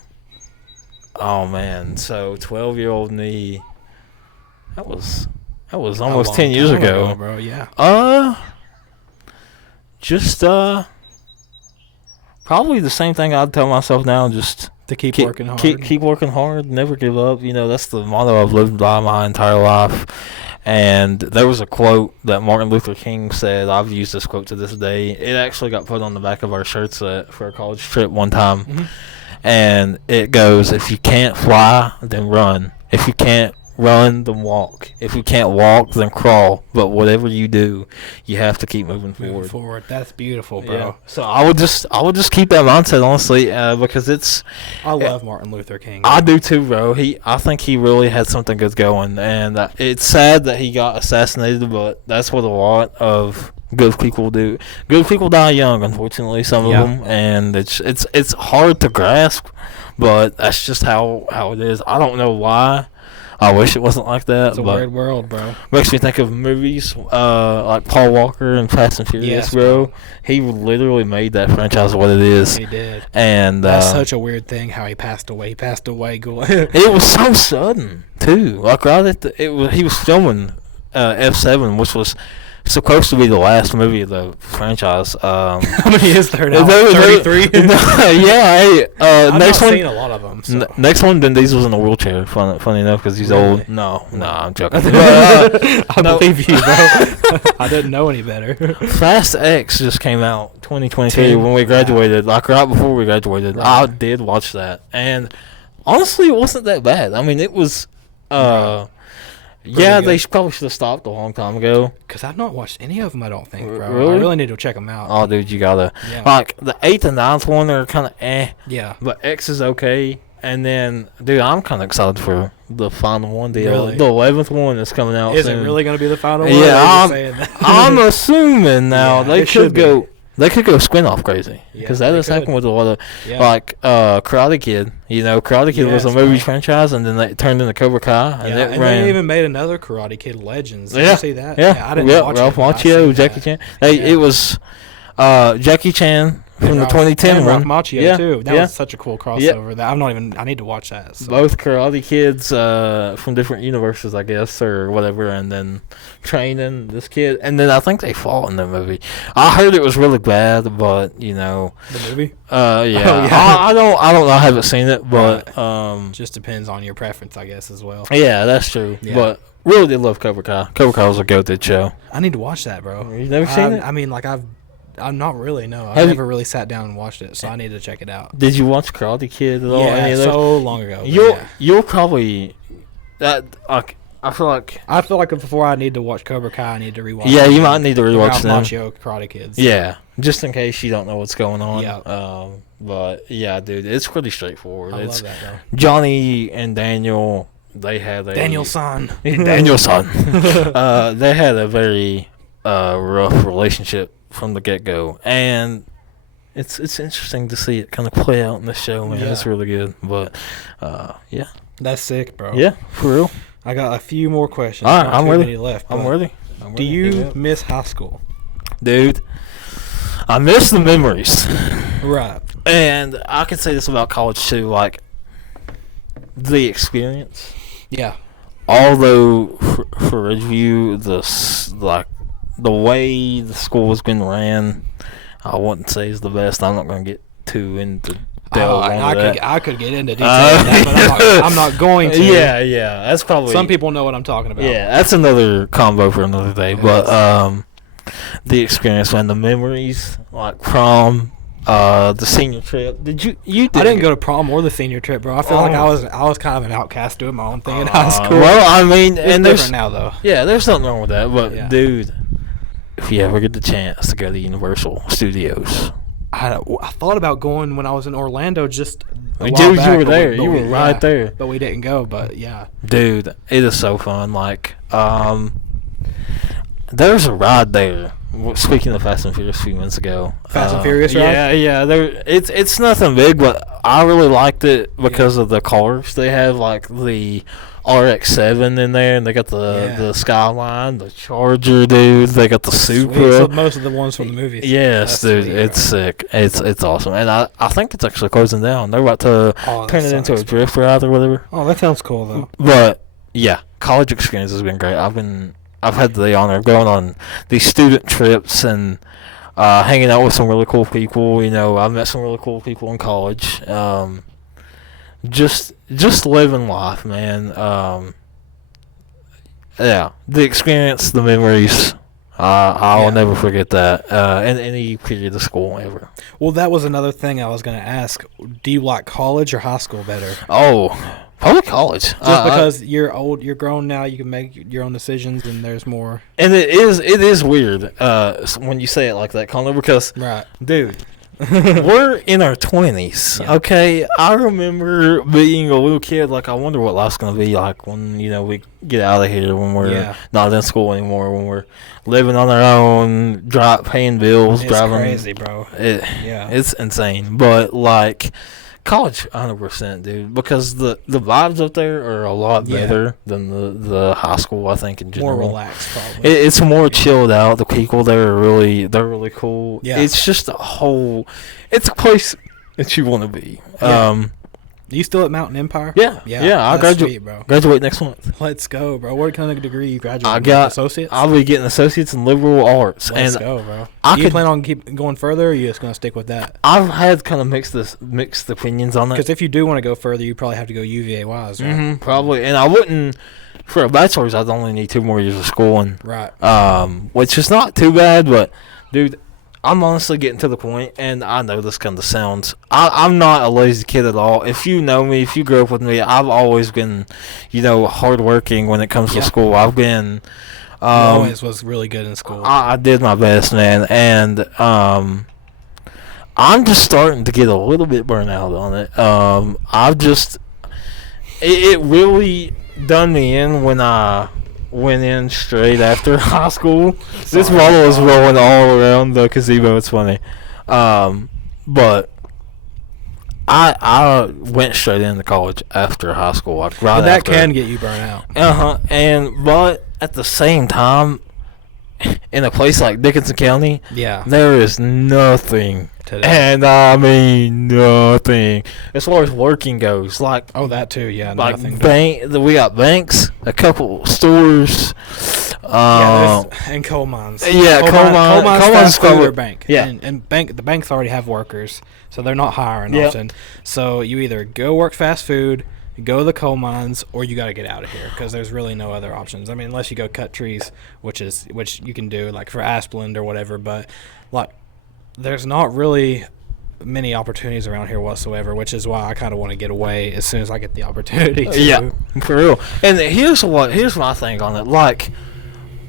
man, so 12-year-old me, that was almost 10 years ago. Bro, yeah. Just, probably the same thing I'd tell myself now, just to keep working hard. Keep working hard, never give up. You know, that's the motto I've lived by my entire life. And there was a quote that Martin Luther King said. I've used this quote to this day. It actually got put on the back of our shirts for a college trip one time. And it goes, if you can't fly, then run. If you can't run, then walk. If you can't walk, then crawl. But whatever you do, you have to keep moving forward. That's beautiful, bro. Yeah. So I would just keep that mindset, honestly, because it's. I love Martin Luther King. I do too, bro. I think he really had something good going, and it's sad that he got assassinated, but that's what a lot of good people do. Good people die young, unfortunately, some of them, and it's hard to grasp, but that's just how it is. I don't know why. I wish it wasn't like that. It's a weird world, bro. Makes me think of movies like Paul Walker and Fast and Furious, bro. He literally made that franchise what it is. He did. And that's such a weird thing how he passed away. He passed away going. It was so sudden, too. Like right at he was filming F7, which was supposed to be the last movie of the franchise. How many is there now? 33? I've next one, seen a lot of them. So. Next one, Vin Diesel's in a wheelchair. Funny enough, because he's old. No, I'm joking. I believe you, bro. I didn't know any better. Fast X just came out 2022 when we graduated. Like right before we graduated. Right. I did watch that, and honestly, it wasn't that bad. I mean, it was. Yeah, they probably should have stopped a long time ago. Because I've not watched any of them, I don't think, bro. Really? I really need to check them out. Oh, dude, you gotta. Yeah. Like, the 8th and 9th one, they're kind of Yeah. But X is okay. And then, dude, I'm kind of excited for the final one. The 11th one is coming out soon. Is it really going to be the final one? Yeah, I'm assuming now. They could go... They could go spin-off crazy, because that has happened with a lot of, like, Karate Kid. You know, Karate Kid was a movie franchise, and then they turned into Cobra Kai, and they even made another Karate Kid Legends. Did you see that? Yeah, I didn't watch Ralph Macchio, Jackie Chan. It was Jackie Chan from the 2010 one. Ralph Macchio too. That was such a cool crossover. That I need to watch that. So. Both Karate Kids from different universes, I guess, or whatever, and then training this kid, and then I think they fought in the movie. I heard it was really bad, but you know, the movie. I don't know. I haven't seen it, but just depends on your preference, I guess, as well. Yeah, that's true. Yeah. But really did love Cobra Kai. Cobra Kai was a goated show. I need to watch that, bro. You've never seen it? I mean, like I'm not really, no. I've never really sat down and watched it, so I need to check it out. Did you watch Karate Kid at all? Yeah, so long ago. You'll probably I feel like before I need to watch Cobra Kai, I need to rewatch. Yeah, you might need to rewatch them. Macchio Karate Kids. Yeah, just in case you don't know what's going on. Yeah. But yeah, dude, it's pretty straightforward. Love that, bro. Johnny and Daniel. They had a Danielson. Danielson. They had a very rough relationship from the get-go, and it's interesting to see it kind of play out in the show, man. Yeah. It's really good. But yeah. That's sick, bro. Yeah, for real. I got a few more questions. All right, Not I'm too ready. many left, I'm but ready. Do you miss high school? Dude, I miss the memories. Right. And I can say this about college too, like the experience. Yeah. Although for Ridgeview, the way the school has been ran, I wouldn't say is the best. I'm not going to get too into delve onto that. I could get into detail on that, but I'm not going to. Yeah, that's probably. Some people know what I'm talking about. Yeah, that's another combo for another day. But the experience and the memories, like prom, the senior trip. You did? I didn't go to prom or the senior trip, bro. I feel like I was kind of an outcast doing my own thing in high school. Well, I mean, it's and different now though. Yeah, there's nothing wrong with that. But Yeah. dude, if you ever get the chance to go to Universal Studios, I thought about going when I was in Orlando. Just a while dude, back, you were but there. we- You but were we- right yeah, there. But we didn't go. But yeah. Dude, it is so fun. Like, there's a ride there. Speaking of Fast and Furious a few minutes ago. Fast and Furious ride? Yeah. It's nothing big, but I really liked it because of the cars. They have like the RX-7 in there, and they got the Skyline, the Charger, dude. They got the Sweet. Supra. So most of the ones from the movies. Yes, That's dude, sweet, it's bro. sick. It's awesome, and I think it's actually closing down. They're about to Oh, that turn it into a sucks. drift ride or whatever. Oh, that sounds cool though. But yeah, college experience has been great. I've had the honor of going on these student trips and hanging out with some really cool people. You know, I've met some really cool people in college. Just living life, man. Yeah, the experience, the memories. I will never forget that in any period of school ever. Well, that was another thing I was going to ask. Do you like college or high school better? Oh, probably college. Just because you're old, you're grown now, you can make your own decisions, and there's more. And it is weird when you say it like that, Connor, because Right. dude, we're in our 20s. Yeah. Okay, I remember being a little kid. Like, I wonder what life's gonna be like when we get out of here, when we're not in school anymore, when we're living on our own, paying bills, It's driving. crazy, bro. It's insane. But like, college, 100%, dude, because the vibes up there are a lot better than the high school. I think in general, More relaxed, probably. it's more chilled out. The people there they're really cool. Yeah. It's just it's a place that you want to be. Yeah. You still at Mountain Empire? Yeah. I that's sweet, bro. graduate next month. Let's go, bro. What kind of degree you graduating? I got associates. I'll be getting associates in liberal arts. Let's and go, bro. I Do you could- plan on going further, or are you just gonna stick with that? I've had kind of mixed opinions on Because that. if you do want to go further, you probably have to go UVA-wise, right? Mm-hmm, probably, and I wouldn't. For a bachelor's, I'd only need 2 more years of schooling. Right. Which is not too bad, but dude, I'm honestly getting to the point, and I know this kind of sounds. I'm not a lazy kid at all. If you know me, if you grew up with me, I've always been, hardworking when it comes to school. I've been. Always was really good in school. I did my best, man, and I'm just starting to get a little bit burnt out on it. It really done me in when I went in straight after high school. This bottle is rolling all around the gazebo. It's funny, but I went straight into college after high school. Like right But that after. can get you burnt out. But at the same time, in a place like Dickinson County, Yeah. there is nothing, Today. and I mean nothing as far as working goes. Like, Oh, that too. Yeah. like Nothing. we got banks, a couple stores. And coal mines. Yeah, coal mines fast food probably- or bank. yeah. And the banks already have workers, so they're not hiring Yep. often. So you either go work fast food, go to the coal mines, or you got to get out of here because there's really no other options. I mean, unless you go cut trees, which you can do like for Asplund or whatever. But like, there's not really many opportunities around here whatsoever, which is why I kind of want to get away as soon as I get the opportunity to. Yeah, for real. And here's my thing on it. Like,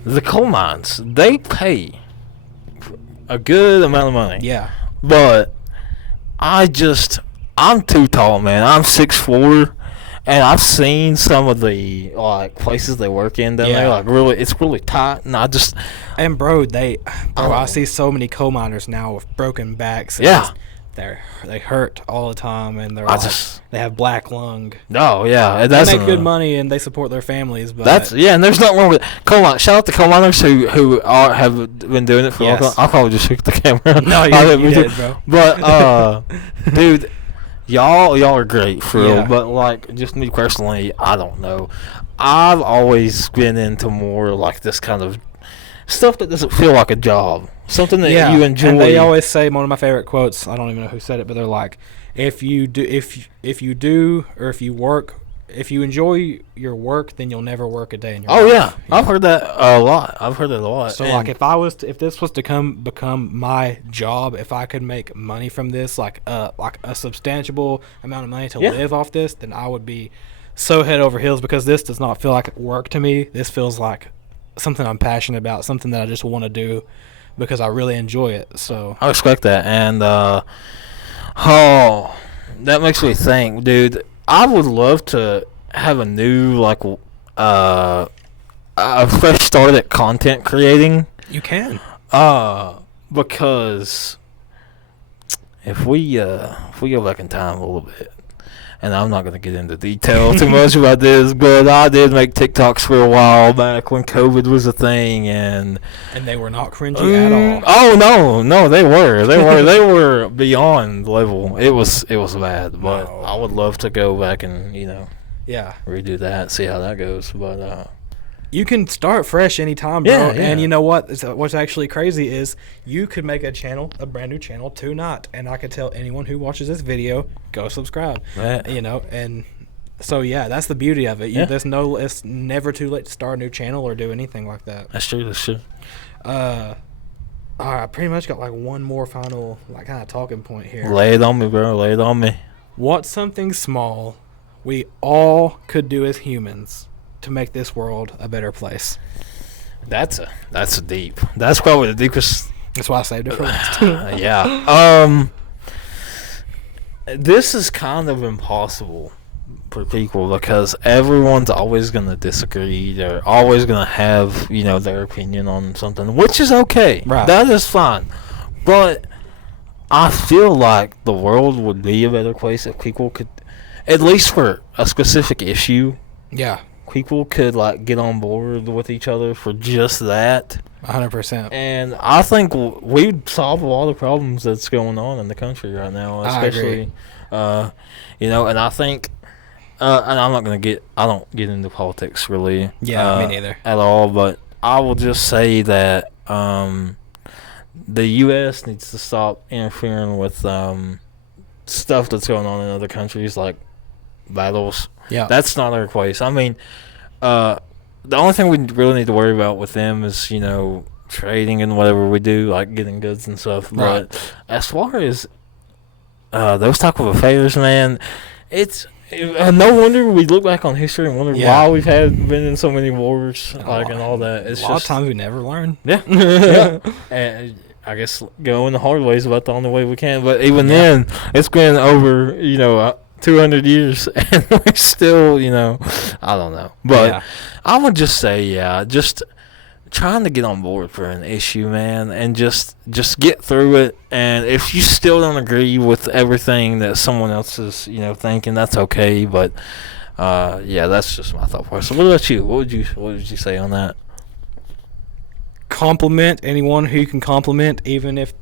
the coal mines, they pay a good amount of money. Yeah. But I'm too tall, man. I'm 6'4", and I've seen some of the like places they work in down there. Like it's really tight, and And bro, I see so many coal miners now with broken backs. Yeah. They hurt all the time, and they have black lung. No, yeah, They make good money and they support their families, but and there's nothing wrong with coal miners. Shout out to coal miners who have been doing it for a long time. I'll probably just shoot the camera. No, you did, bro. But dude, y'all are great for real. But like, just me personally, I don't know. I've always been into more like this kind of stuff that doesn't feel like a job. Something that you enjoy. And they always say, one of my favorite quotes, I don't even know who said it, but they're like, if you enjoy your work, then you'll never work a day in your life. Oh yeah. I've heard that a lot. So like if this was to become my job, if I could make money from this, like a substantial amount of money to live off this, then I would be so head over heels, because this does not feel like work to me. This feels like something I'm passionate about, something that I just want to do because I really enjoy it. So I respect that, and that makes me think, dude. I would love to have a new a fresh start at content creating. You can, because if we go back in time a little bit. And I'm not going to get into detail too much about this, but I did make TikToks for a while back when COVID was a thing, and they were not cringy at all. Oh no, they were beyond level. It was bad, but I would love to go back and redo that, see how that goes. But you can start fresh anytime, bro. Yeah. And you know what? What's actually crazy is you could make a brand new channel tonight, and I could tell anyone who watches this video, go subscribe. Yeah. And so that's the beauty of it. It's never too late to start a new channel or do anything like that. That's true. All right, I pretty much got like one more final kind of talking point here. Lay it on me, bro. Lay it on me. What's something small we all could do as humans to make this world a better place? That's deep. That's probably the deepest. That's why I saved it for last. Yeah. This is kind of impossible for people because everyone's always going to disagree. They're always going to have, their opinion on something, which is okay. Right. That is fine. But I feel like the world would be a better place if people could, at least for a specific issue. Yeah. People could get on board with each other for just that. 100%. And I think we'd solve a lot of problems that's going on in the country right now, especially, and I think, and I don't get into politics really. Yeah, me neither. At all, but I will just say that the U.S. needs to stop interfering with stuff that's going on in other countries, like battles. Yeah. That's not our place. I mean, the only thing we really need to worry about with them is, trading and whatever we do, like getting goods and stuff. Right. But as far as those type of affairs, man, it's no wonder we look back on history and wonder why we've been in so many wars, and all that. It's a lot of times we never learn. Yeah. Yeah. And I guess going the hard way is about the only way we can. But even then, it's been over, 200 years, and we're still, I don't know. But I would just say, just trying to get on board for an issue, man, and just get through it. And if you still don't agree with everything that someone else is, thinking, that's okay. But that's just my thought process. What about you? What would you say on that? Compliment anyone who you can compliment, even if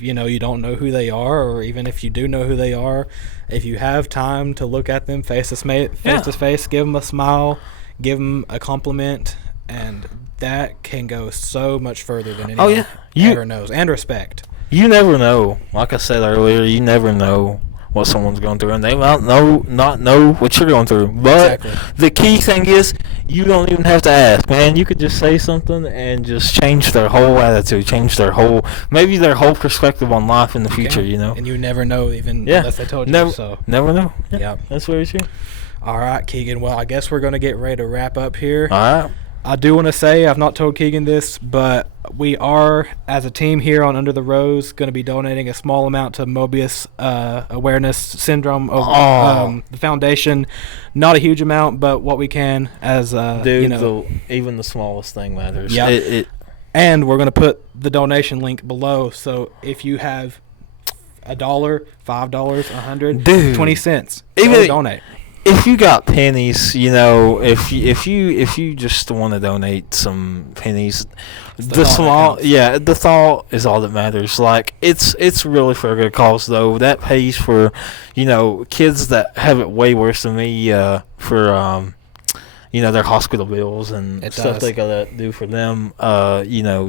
you don't know who they are, or even if you do know who they are. If you have time to look at them face to face, give them a smile, give them a compliment, and that can go so much further than anyone ever knows. And respect. You never know. Like I said earlier, you never know what someone's going through, and they might not know what you're going through. But the key thing is, you don't even have to ask, man. You could just say something and just change their whole attitude, maybe their whole perspective on life in the future, And you never know, even unless they told you. So never know. Yeah, that's very true. All right, Keigan. Well, I guess we're going to get ready to wrap up here. All right. I do want to say, I've not told Keigan this, but we are, as a team here on Under the Rose, going to be donating a small amount to Mobius Awareness Syndrome the foundation. Not a huge amount, but what we can as Dude, even the smallest thing matters. Yeah. And we're going to put the donation link below, so if you have $1, $5, $100, 20 cents, even donate. If you got pennies, if you just want to donate some pennies, the thought is all that matters. Like it's really for a good cause though. That pays for, kids that have it way worse than me, for their hospital bills and stuff they gotta do for them.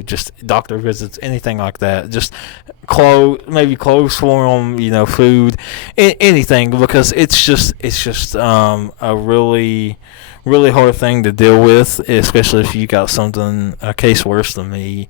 Just doctor visits, anything like that. Just clothes for them. Food, anything, because it's just a really, really hard thing to deal with, especially if you got a case worse than me.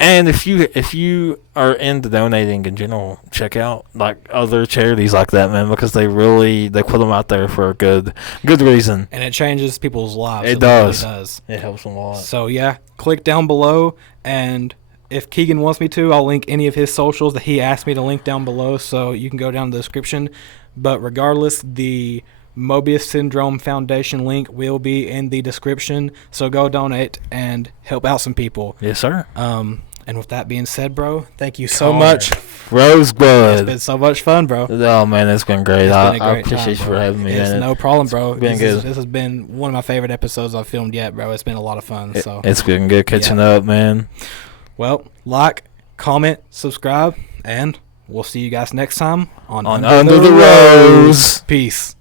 And if you are into donating in general, check out like other charities like that, man, because they put them out there for a good reason. And it changes people's lives. It does. Really does. It helps them a lot. So yeah, click down below, and if Keigan wants me to, I'll link any of his socials that he asked me to link down below, so you can go down the description. But regardless, the Mobius Syndrome Foundation link will be in the description, so go donate and help out some people. Yes, sir. And with that being said, bro, thank you so much. Rosebud. It's been so much fun, bro. Oh, man, it's been great. I appreciate you for having me. It's no problem, bro. This has been one of my favorite episodes I've filmed yet, bro. It's been a lot of fun. It's been good catching up, man. Well, like, comment, subscribe, and we'll see you guys next time on Under the Rose. Peace.